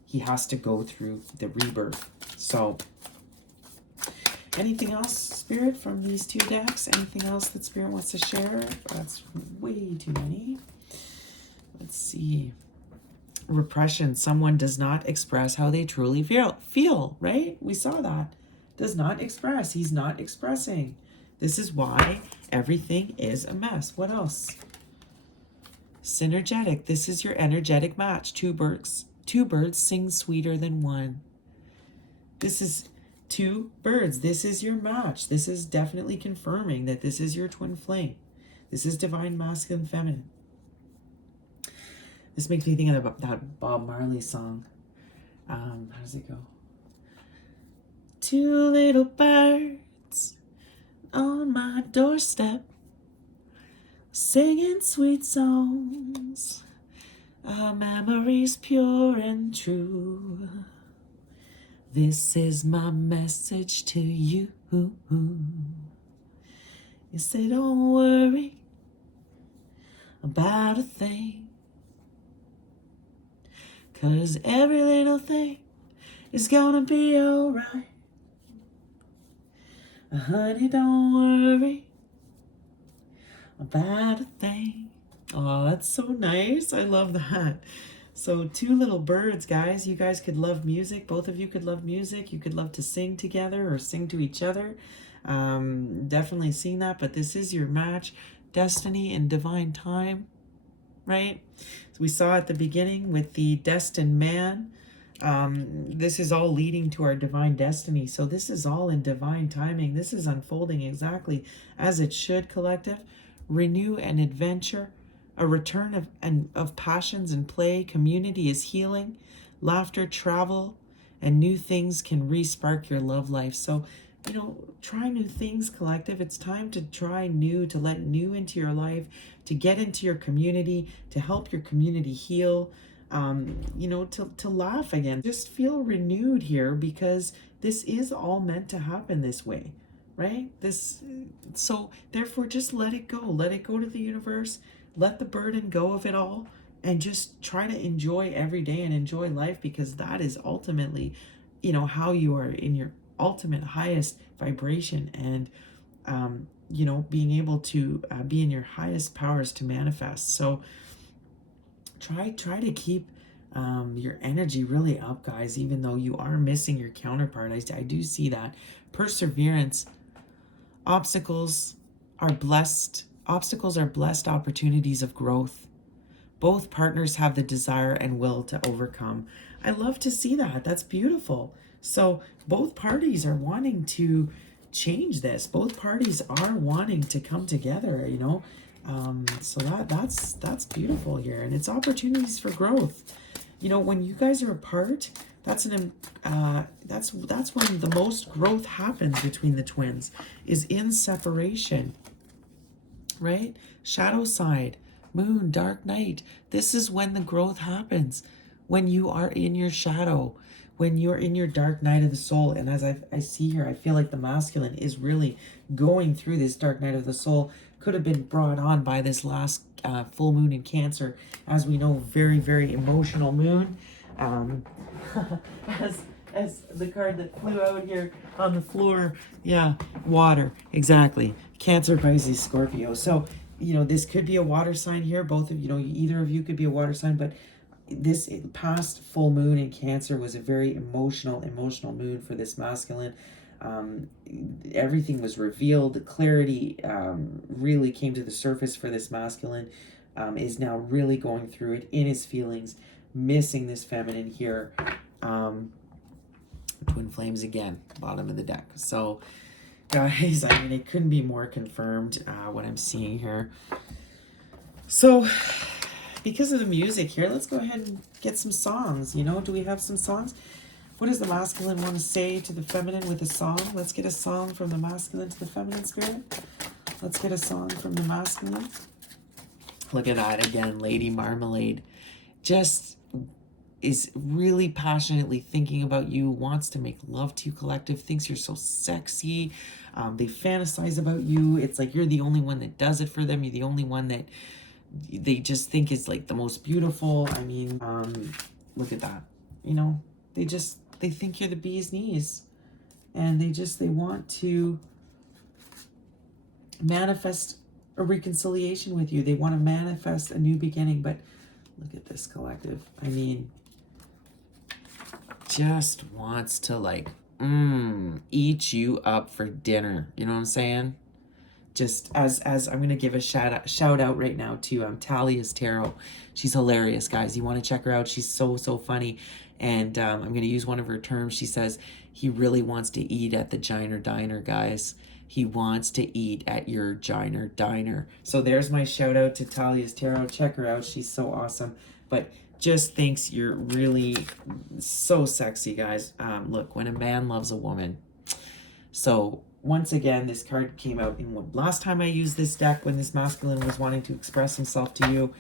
he has to go through the rebirth. So anything else, Spirit, from these 2 decks? Anything else that Spirit wants to share? That's way too many. Let's see. Repression. Someone does not express how they truly feel, right? We saw that. Does not express. He's not expressing. This is why everything is a mess. What else? Synergetic. This is your energetic match. Two birds sing sweeter than one. This is 2 birds. This is your match. This is definitely confirming that this is your twin flame. This is divine masculine feminine. This makes me think of that Bob Marley song. How does it go? 2 little birds on my doorstep, singing sweet songs, our memories pure and true. This is my message to you. You say don't worry about a thing, 'cause every little thing It's gonna be alright. Honey, don't worry about a thing. Oh, that's so nice. I love that. So two little birds, guys. You guys could love music. Both of you could love music. You could love to sing together or sing to each other. Definitely seen that, but this is your match. Destiny and divine time, right? So we saw at the beginning with the destined man. This is all leading to our divine destiny. So this is all in divine timing. This is unfolding exactly as it should, collective. Renew and adventure, a return of passions and play. Community is healing, laughter, travel, and new things can re-spark your love life. So, you know, try new things, collective. It's time to try new, to let new into your life, to get into your community, to help your community heal, you know, to laugh again. Just feel renewed here because this is all meant to happen this way, right? So therefore just let it go to the universe, let the burden go of it all, and just try to enjoy every day and enjoy life, because that is ultimately, you know, how you are in your ultimate highest vibration, and you know, being able to be in your highest powers to manifest. So try to keep your energy really up, guys, even though you are missing your counterpart. I do see that. Perseverance. Obstacles are blessed opportunities of growth. Both partners have the desire and will to overcome. I love to see that. That's beautiful. So both parties are wanting to change this. Both parties are wanting to come together, you know. So that's beautiful here, and it's opportunities for growth. You know, when you guys are apart, that's when the most growth happens between the twins, is in separation, right? Shadow side, moon, dark night. This is when the growth happens, when you are in your shadow, when you're in your dark night of the soul. And as I see here, I feel like the masculine is really going through this dark night of the soul. Could have been brought on by this last full moon in Cancer. As we know, very, very emotional moon. As the card that flew out here on the floor, yeah, water, exactly. Cancer, Pisces, Scorpio. So, you know, this could be a water sign here. Both of you know, either of you could be a water sign, but this past full moon in Cancer was a very emotional moon for this masculine. Everything was revealed. The clarity really came to the surface for this masculine. Is now really going through it in his feelings, missing this feminine here. Twin flames again, bottom of the deck. So, guys, I mean, it couldn't be more confirmed what I'm seeing here. So, because of the music here, let's go ahead and get some songs. You know, do we have some songs? What does the masculine want to say to the feminine with a song? Let's get a song from the masculine to the feminine spirit. Let's get a song from the masculine. Look at that again, Lady Marmalade. Just is really passionately thinking about you, wants to make love to you, collective, thinks you're so sexy. They fantasize about you. It's like you're the only one that does it for them. You're the only one that they just think is like the most beautiful. I mean, look at that. You know, they think you're the bee's knees, and they want to manifest a reconciliation with you. They want to manifest a new beginning. But look at this collective. I mean, just wants to like eat you up for dinner. You know what I'm saying? Just as I'm gonna give a shout out right now to Talia's Tarot. She's hilarious, guys. You want to check her out? She's so funny. And I'm gonna use one of her terms. She says he really wants to eat at the Giner Diner, guys. He wants to eat at your Giner Diner. So there's my shout out to Talia's Tarot. Check her out. She's so awesome. But just thinks you're really so sexy, guys. Look, when a man loves a woman. So once again, this card came out in last time I used this deck, when this masculine was wanting to express himself to you.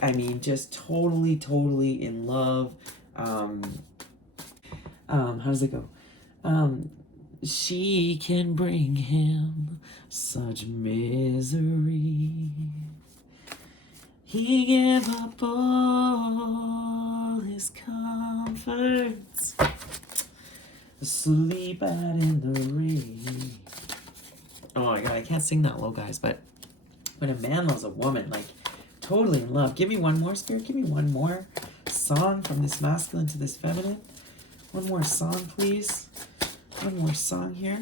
I mean, just totally in love. How does it go? She can bring him such misery. He gave up all his comforts. Sleep out in the rain. Oh my god, I can't sing that low, guys, but when a man loves a woman, like, totally in love. Give me one more, Spirit. Give me one more song from this masculine to this feminine. One more song, please. One more song here.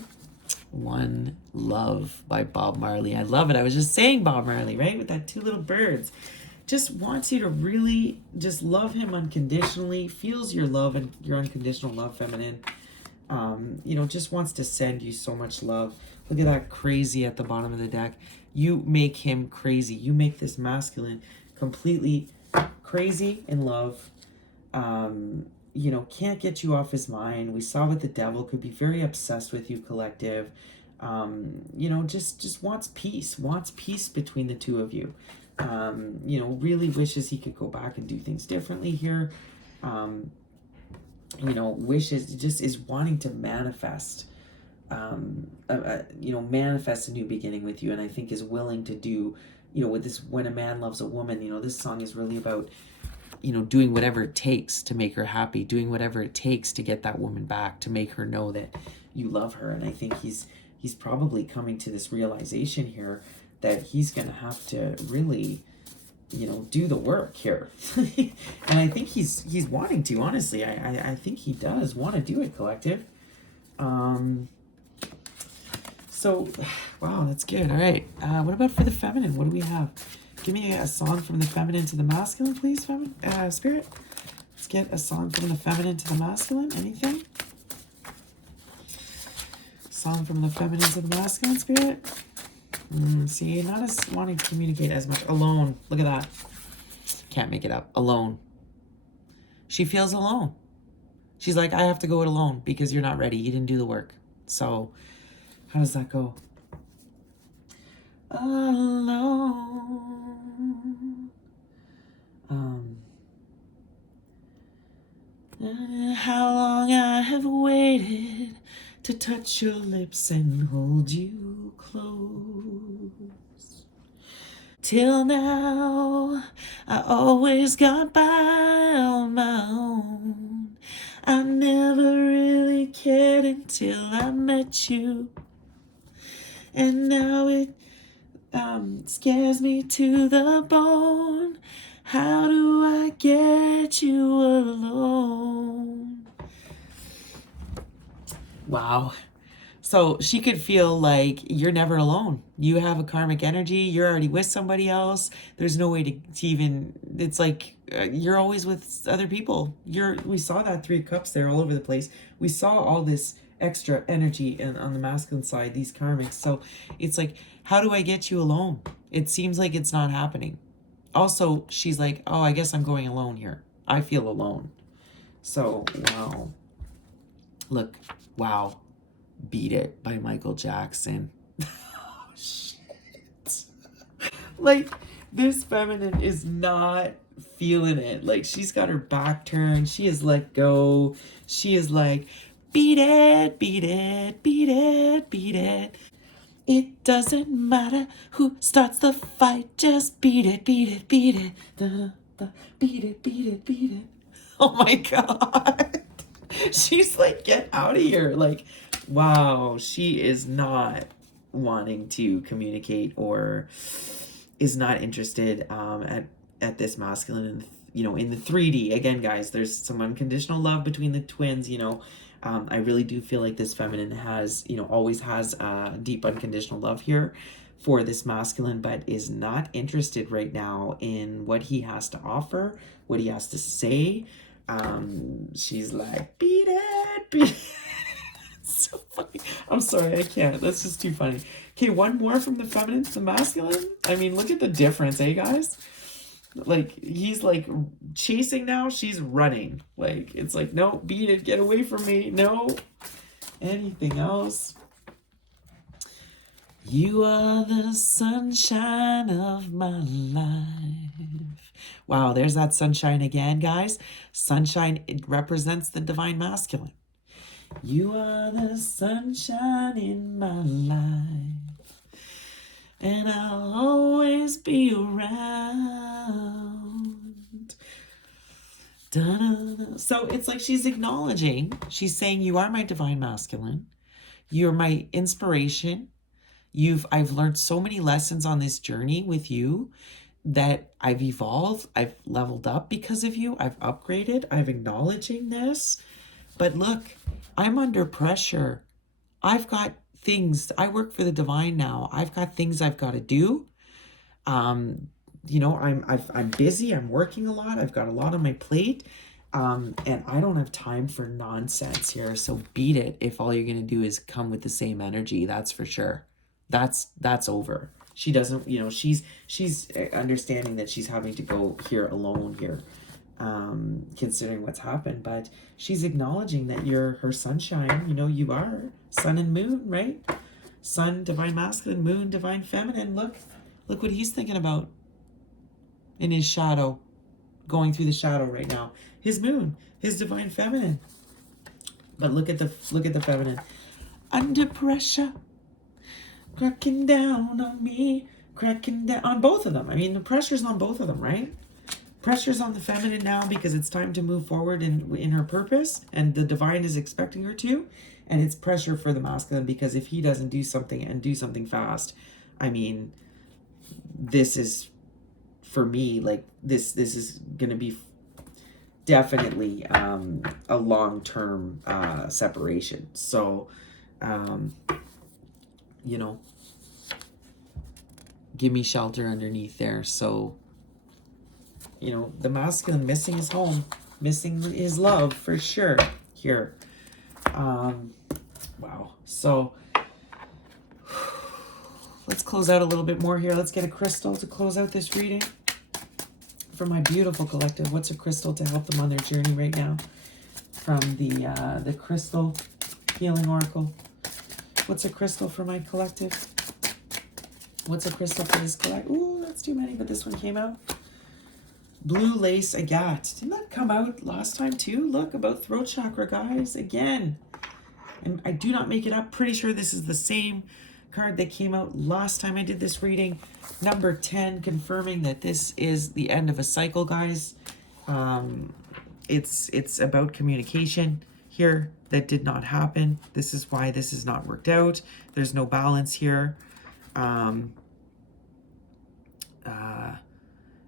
One Love by Bob Marley. I love it. I was just saying Bob Marley, right? With that two little birds. Just wants you to really just love him unconditionally. Feels your love and your unconditional love, feminine. You know, just wants to send you so much love. Look at that crazy at the bottom of the deck. You make him crazy. You make this masculine completely crazy in love. You know, can't get you off his mind. We saw with the devil, could be very obsessed with you, collective. You know, just wants peace between the two of you. You know, really wishes he could go back and do things differently here. You know, wishes, just is wanting to manifest, you know, manifest a new beginning with you. And I think is willing to do, you know, with this, when a man loves a woman, you know, this song is really about, you know, doing whatever it takes to make her happy, doing whatever it takes to get that woman back, to make her know that you love her. And I think he's probably coming to this realization here that he's going to have to really, you know, do the work here. And I think he's wanting to, honestly. I think he does want to do it, collective. So, wow, that's good. All right. What about for the feminine? What do we have? Give me a song from the feminine to the masculine, please, Spirit. Let's get a song from the feminine to the masculine. Anything? Song from the feminine to the masculine, Spirit. See, not as wanting to communicate as much. Alone. Look at that. Can't make it up. Alone. She feels alone. She's like, I have to go it alone because you're not ready. You didn't do the work. So, how does that go? Alone. How long I have waited to touch your lips and hold you close. Till now, I always got by on my own. I never really cared until I met you. And now it scares me to the bone. How do I get you alone? Wow. So she could feel like you're never alone. You have a karmic energy. You're already with somebody else. There's no way to even, it's like you're always with other people. We saw that Three of Cups there all over the place. We saw all this extra energy on the masculine side, these karmics. So it's like, how do I get you alone? It seems like it's not happening. Also, she's like, oh, I guess I'm going alone here. I feel alone. So, wow. Look, wow. Beat It by Michael Jackson. Oh, shit. Like, this feminine is not feeling it. Like, she's got her back turned. She is let go. She is like, beat it, beat it, beat it, beat it. It doesn't matter who starts the fight. Just beat it, beat it, beat it. Da, da, beat it, beat it, beat it. Oh my God. She's like, get out of here. Like, wow, she is not wanting to communicate or is not interested at this masculine, and you know, in the 3D. Again, guys, there's some unconditional love between the twins, you know. I really do feel like this feminine has, you know, always has deep unconditional love here for this masculine, but is not interested right now in what he has to offer, what he has to say. She's like, beat it, beat it. So funny. I'm sorry, I can't. That's just too funny. Okay, one more from the feminine to the masculine. I mean, look at the difference, eh, guys? Like, he's like chasing now, she's running. Like, it's like, no, beat it, get away from me. No. Anything else? You are the sunshine of my life. Wow, there's that sunshine again, guys. Sunshine, it represents the divine masculine. You are the sunshine in my life, and I'll always be around. Da-da-da. So it's like she's acknowledging, she's saying, you are my divine masculine. You're my inspiration. I've learned so many lessons on this journey with you that I've evolved, I've leveled up because of you, I've upgraded, I'm acknowledging this. But look, I'm under pressure. I've got things, I work for the divine now. I've got things I've got to do. I'm busy, I'm working a lot, I've got a lot on my plate. And I don't have time for nonsense here. So beat it if all you're gonna do is come with the same energy, that's for sure. That's over. She doesn't, she's understanding that she's having to go here alone here, considering what's happened, but she's acknowledging that you're her sunshine. You are sun and moon, right? Sun, divine masculine, moon, divine feminine. Look what he's thinking about in his shadow, going through the shadow right now. His moon, his divine feminine. But look at the feminine. Under pressure, cracking down on me, cracking down on both of them. I mean, the pressure's on both of them, right? Pressure's on the feminine now because it's time to move forward in her purpose, and the divine is expecting her to. And it's pressure for the masculine because if he doesn't do something and do something fast, I mean, this is, for me, like this is gonna be definitely a long-term separation. So give me shelter underneath there. So the masculine missing his home, missing his love for sure here. Wow. So let's close out a little bit more here. Let's get a crystal to close out this reading for my beautiful collective. What's a crystal to help them on their journey right now? From the Crystal Healing Oracle. What's a crystal for my collective? What's a crystal for this collective? Ooh, that's too many, but this one came out. Blue lace agate. Didn't that come out last time too? Look, about throat chakra, guys. Again. And I do not make it up. Pretty sure this is the same card that came out last time I did this reading. Number 10, confirming that this is the end of a cycle, guys. It's about communication here that did not happen. This is why this has not worked out. There's no balance here.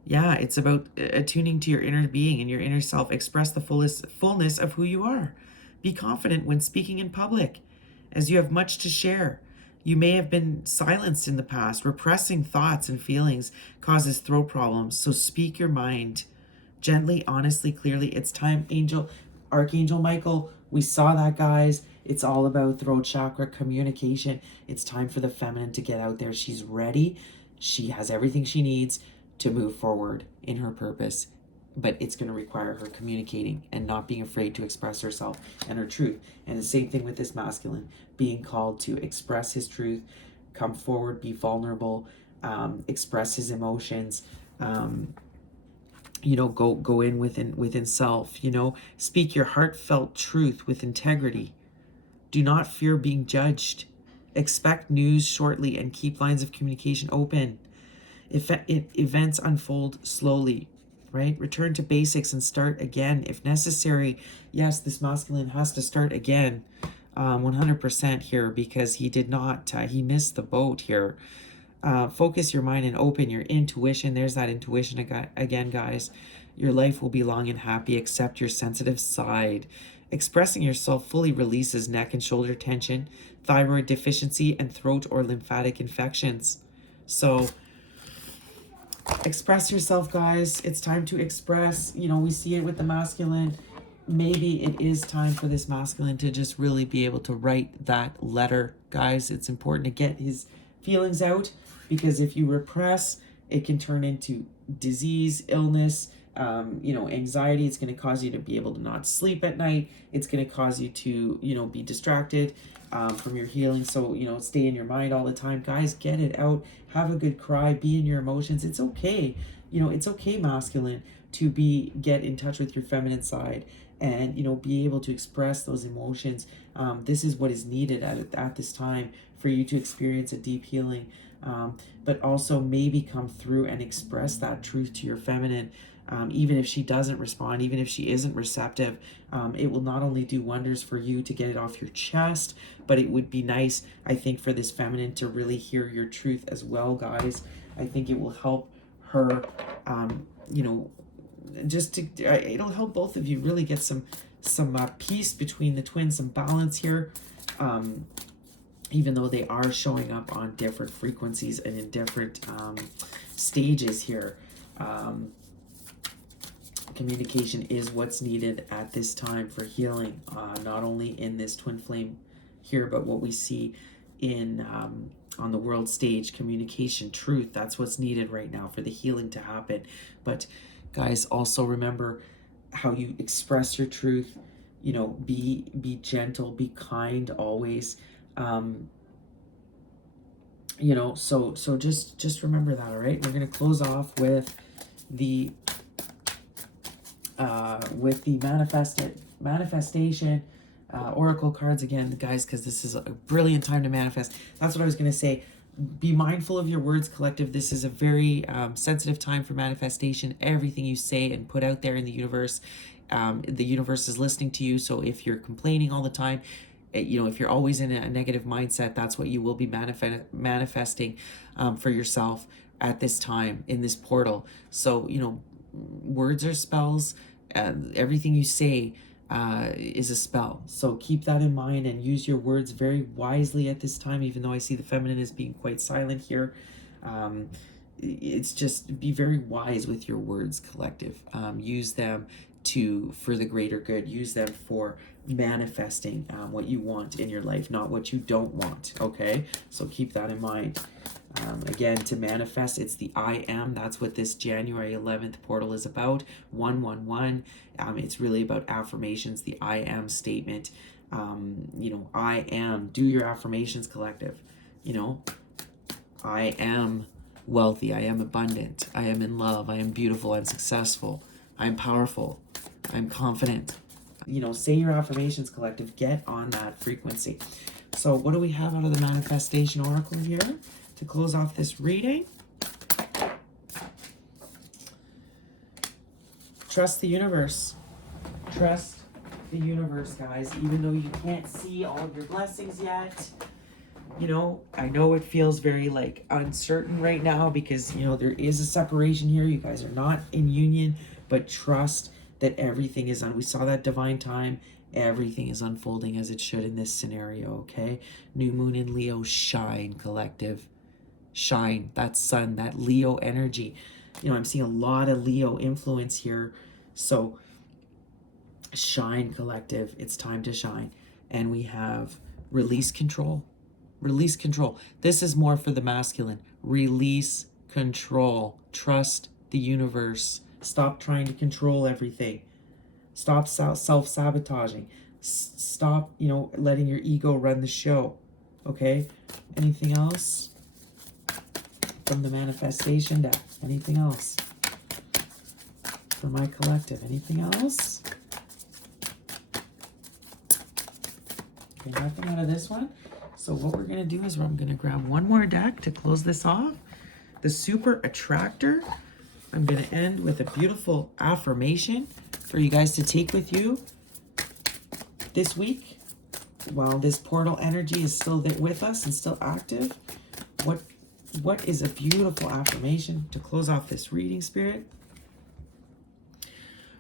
Yeah, it's about attuning to your inner being and your inner self. Express the fullness of who you are. Be confident when speaking in public, as you have much to share. You may have been silenced in the past. Repressing thoughts and feelings causes throat problems. So speak your mind gently, honestly, clearly. It's time, Archangel Michael. We saw that, guys. It's all about throat chakra communication. It's time for the feminine to get out there. She's ready. She has everything she needs to move forward in her purpose. But it's going to require her communicating and not being afraid to express herself and her truth. And the same thing with this masculine, being called to express his truth, come forward, be vulnerable, express his emotions, go in within self, speak your heartfelt truth with integrity. Do not fear being judged. Expect news shortly and keep lines of communication open. If events unfold slowly, right? Return to basics and start again if necessary. Yes, this masculine has to start again, 100% here, because he did not, he missed the boat here. Focus your mind and open your intuition. There's that intuition again, guys. Your life will be long and happy. Accept your sensitive side. Expressing yourself fully releases neck and shoulder tension, thyroid deficiency, and throat or lymphatic infections. So express yourself, guys. It's time to express. We see it with the masculine. Maybe it is time for this masculine to just really be able to write that letter, guys. It's important to get his feelings out, because if you repress, it can turn into disease, illness, anxiety. It's going to cause you to be able to not sleep at night. It's going to cause you to, be distracted from your healing. So, stay in your mind all the time. Guys, get it out. Have a good cry. Be in your emotions. It's okay. It's okay, masculine, to get in touch with your feminine side and, be able to express those emotions. This is what is needed at this time for you to experience a deep healing, but also maybe come through and express that truth to your feminine. even if she doesn't respond, even if she isn't receptive, it will not only do wonders for you to get it off your chest, but it would be nice, I think, for this feminine to really hear your truth as well, guys. I think it will help her, you know, just to, it'll help both of you really get some peace between the twins, some balance here. Even though they are showing up on different frequencies and in different stages here. Communication is what's needed at this time for healing, not only in this twin flame here, but what we see in on the world stage. Communication, truth, that's what's needed right now for the healing to happen. But guys, also remember how you express your truth. You know, be gentle, be kind always. You know, so just remember that. All right, we're going to close off with the manifestation oracle cards again, guys, because this is a brilliant time to manifest. That's what I was going to say. Be mindful of your words, collective. This is a very sensitive time for manifestation. Everything you say and put out there in the universe is listening to you. So if you're complaining all the time, you know, if you're always in a negative mindset, that's what you will be manifesting for yourself at this time in this portal. So, you know, words are spells. Everything you say is a spell. So keep that in mind and use your words very wisely at this time, even though I see the feminine is being quite silent here. It's just be very wise with your words, collective. Use them for the greater good. Use them for manifesting what you want in your life, not what you don't want. Okay, so keep that in mind. Again, to manifest, it's the I am. That's what this January 11th portal is about. 111. It's really about affirmations, the I am statement. You know, I am. Do your affirmations, collective. You know, I am wealthy. I am abundant. I am in love. I am beautiful. I'm successful. I'm powerful. I'm confident. You know, say your affirmations, collective. Get on that frequency. So what do we have out of the manifestation oracle here to close off this reading? Trust the universe. Trust the universe, guys. Even though you can't see all of your blessings yet, you know, I know it feels very like uncertain right now because, you know, there is a separation here. You guys are not in union, but trust that everything is on. We saw that divine time. Everything is unfolding as it should in this scenario, okay? New moon in Leo, shine, collective. Shine, that sun, that Leo energy. You know, I'm seeing a lot of Leo influence here. So shine, collective. It's time to shine. And we have release control. Release control. This is more for the masculine. Release control. Trust the universe. Stop trying to control everything. Stop self-sabotaging. Stop, you know, letting your ego run the show. Okay? Anything else from the manifestation deck? Anything else for my collective? Anything else? Okay, nothing out of this one. So what we're going to do is I'm going to grab one more deck to close this off. The Super Attractor. I'm going to end with a beautiful affirmation for you guys to take with you this week while this portal energy is still there with us and still active. What is a beautiful affirmation to close off this reading, Spirit?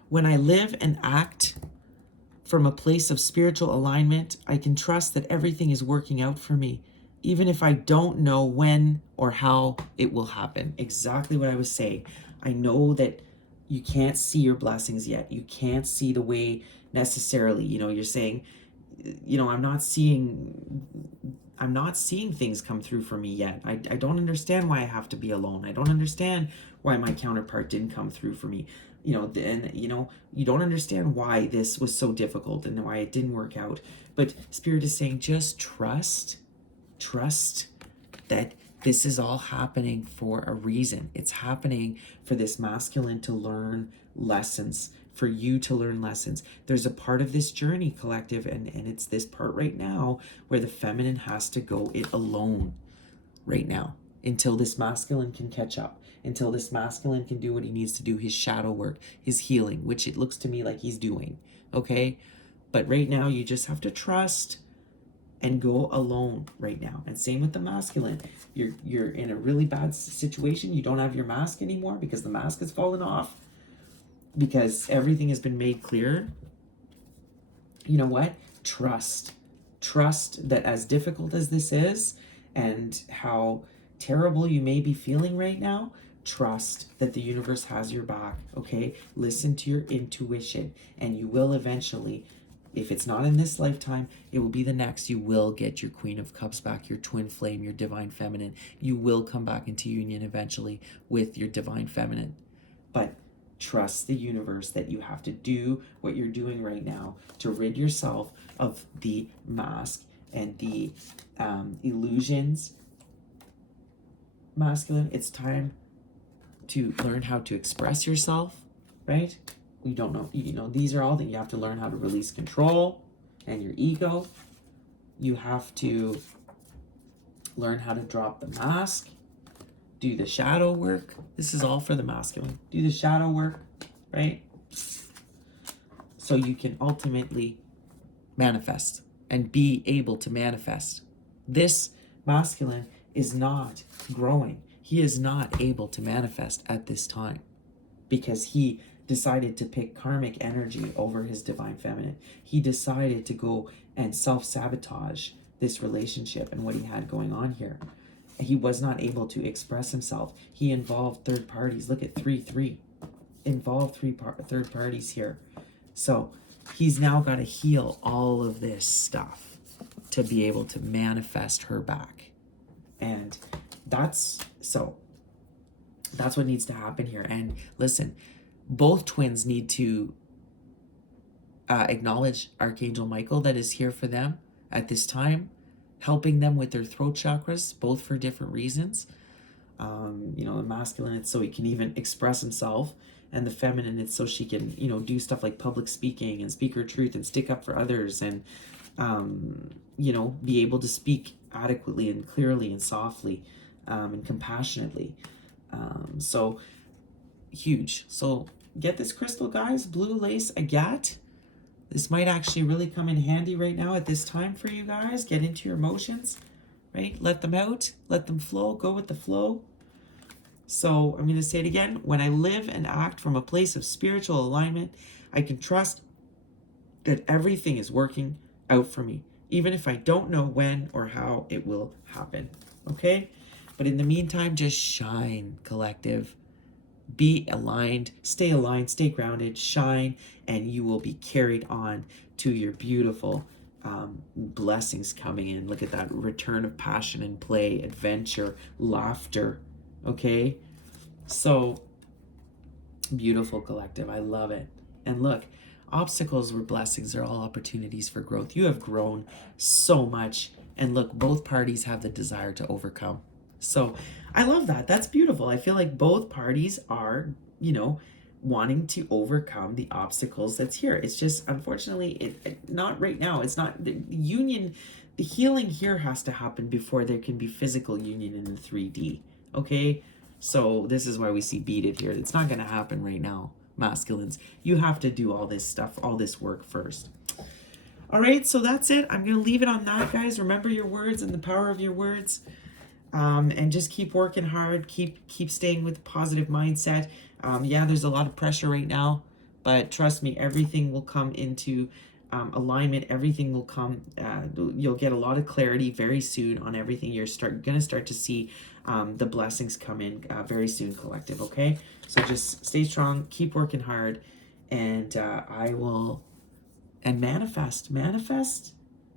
When I live and act from a place of spiritual alignment, I can trust that everything is working out for me, even if I don't know when or how it will happen. Exactly what I was saying. I know that you can't see your blessings yet. You can't see the way necessarily. You know, you're saying, you know, I'm not seeing things come through for me yet. I don't understand why I have to be alone. I don't understand why my counterpart didn't come through for me. You know, and you know, you don't understand why this was so difficult and why it didn't work out. But Spirit is saying, just trust that this is all happening for a reason. It's happening for this masculine to learn lessons, for you to learn lessons. There's a part of this journey, collective, and it's this part right now where the feminine has to go it alone right now. until this masculine can catch up, until this masculine can do what he needs to do, his shadow work, his healing, which it looks to me like he's doing, okay? But right now, you just have to trust and go alone right now. And same with the masculine. You're in a really bad situation. You don't have your mask anymore because the mask has fallen off, because everything has been made clear. You know what? Trust that as difficult as this is and how terrible you may be feeling right now, trust that the universe has your back, okay? Listen to your intuition, and you will eventually, if it's not in this lifetime, it will be the next. You will get your Queen of Cups back, your twin flame, your divine feminine. You will come back into union eventually with your divine feminine. But trust the universe that you have to do what you're doing right now to rid yourself of the mask and the illusions. Masculine, it's time to learn how to express yourself, right? You don't know, these are all that you have to learn how to release control and your ego. You have to learn how to drop the mask, do the shadow work. This is all for the masculine. Do the shadow work, right? So you can ultimately manifest and be able to manifest. This masculine is not growing. He is not able to manifest at this time because he decided to pick karmic energy over his divine feminine. He decided to go and self-sabotage this relationship and what he had going on here. He was not able to express himself. He involved third parties. Look at 3-3. Involved third parties here. So he's now got to heal all of this stuff to be able to manifest her back. And that's what needs to happen here. And listen, both twins need to acknowledge Archangel Michael that is here for them at this time, helping them with their throat chakras, both for different reasons. The masculine, it's so he can even express himself, and the feminine, it's so she can, do stuff like public speaking and speak her truth and stick up for others and, be able to speak adequately and clearly and softly and compassionately. So huge. So get this crystal, guys, blue lace agate. This might actually really come in handy right now at this time for you guys. Get into your emotions, right? Let them out, let them flow, go with the flow. So I'm going to say it again. When I live and act from a place of spiritual alignment, I can trust that everything is working out for me, even if I don't know when or how it will happen. Okay? But in the meantime, just shine, collective. Be aligned, stay grounded, shine, and you will be carried on to your beautiful blessings coming in. Look at that return of passion and play, adventure, laughter. Okay? So beautiful, collective. I love it. And look, obstacles were blessings. They're all opportunities for growth. You have grown so much. And look, both parties have the desire to overcome. So I love that. That's beautiful. I feel like both parties are, wanting to overcome the obstacles that's here. It's just, unfortunately, not right now. It's not the union. The healing here has to happen before there can be physical union in the 3D. Okay? So this is why we see beaded here. It's not going to happen right now, masculines. You have to do all this stuff, all this work first. All right, so that's it. I'm going to leave it on that, guys. Remember your words and the power of your words. And just keep working hard, keep staying with positive mindset. Yeah, there's a lot of pressure right now, but trust me, everything will come into alignment. Everything will come, you'll get a lot of clarity very soon on everything. You're going to start to see the blessings come in very soon, collective, okay? So just stay strong, keep working hard, and manifest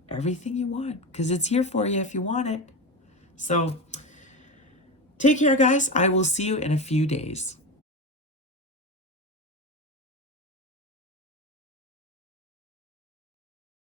everything you want, because it's here for you if you want it. So take care, guys. I will see you in a few days.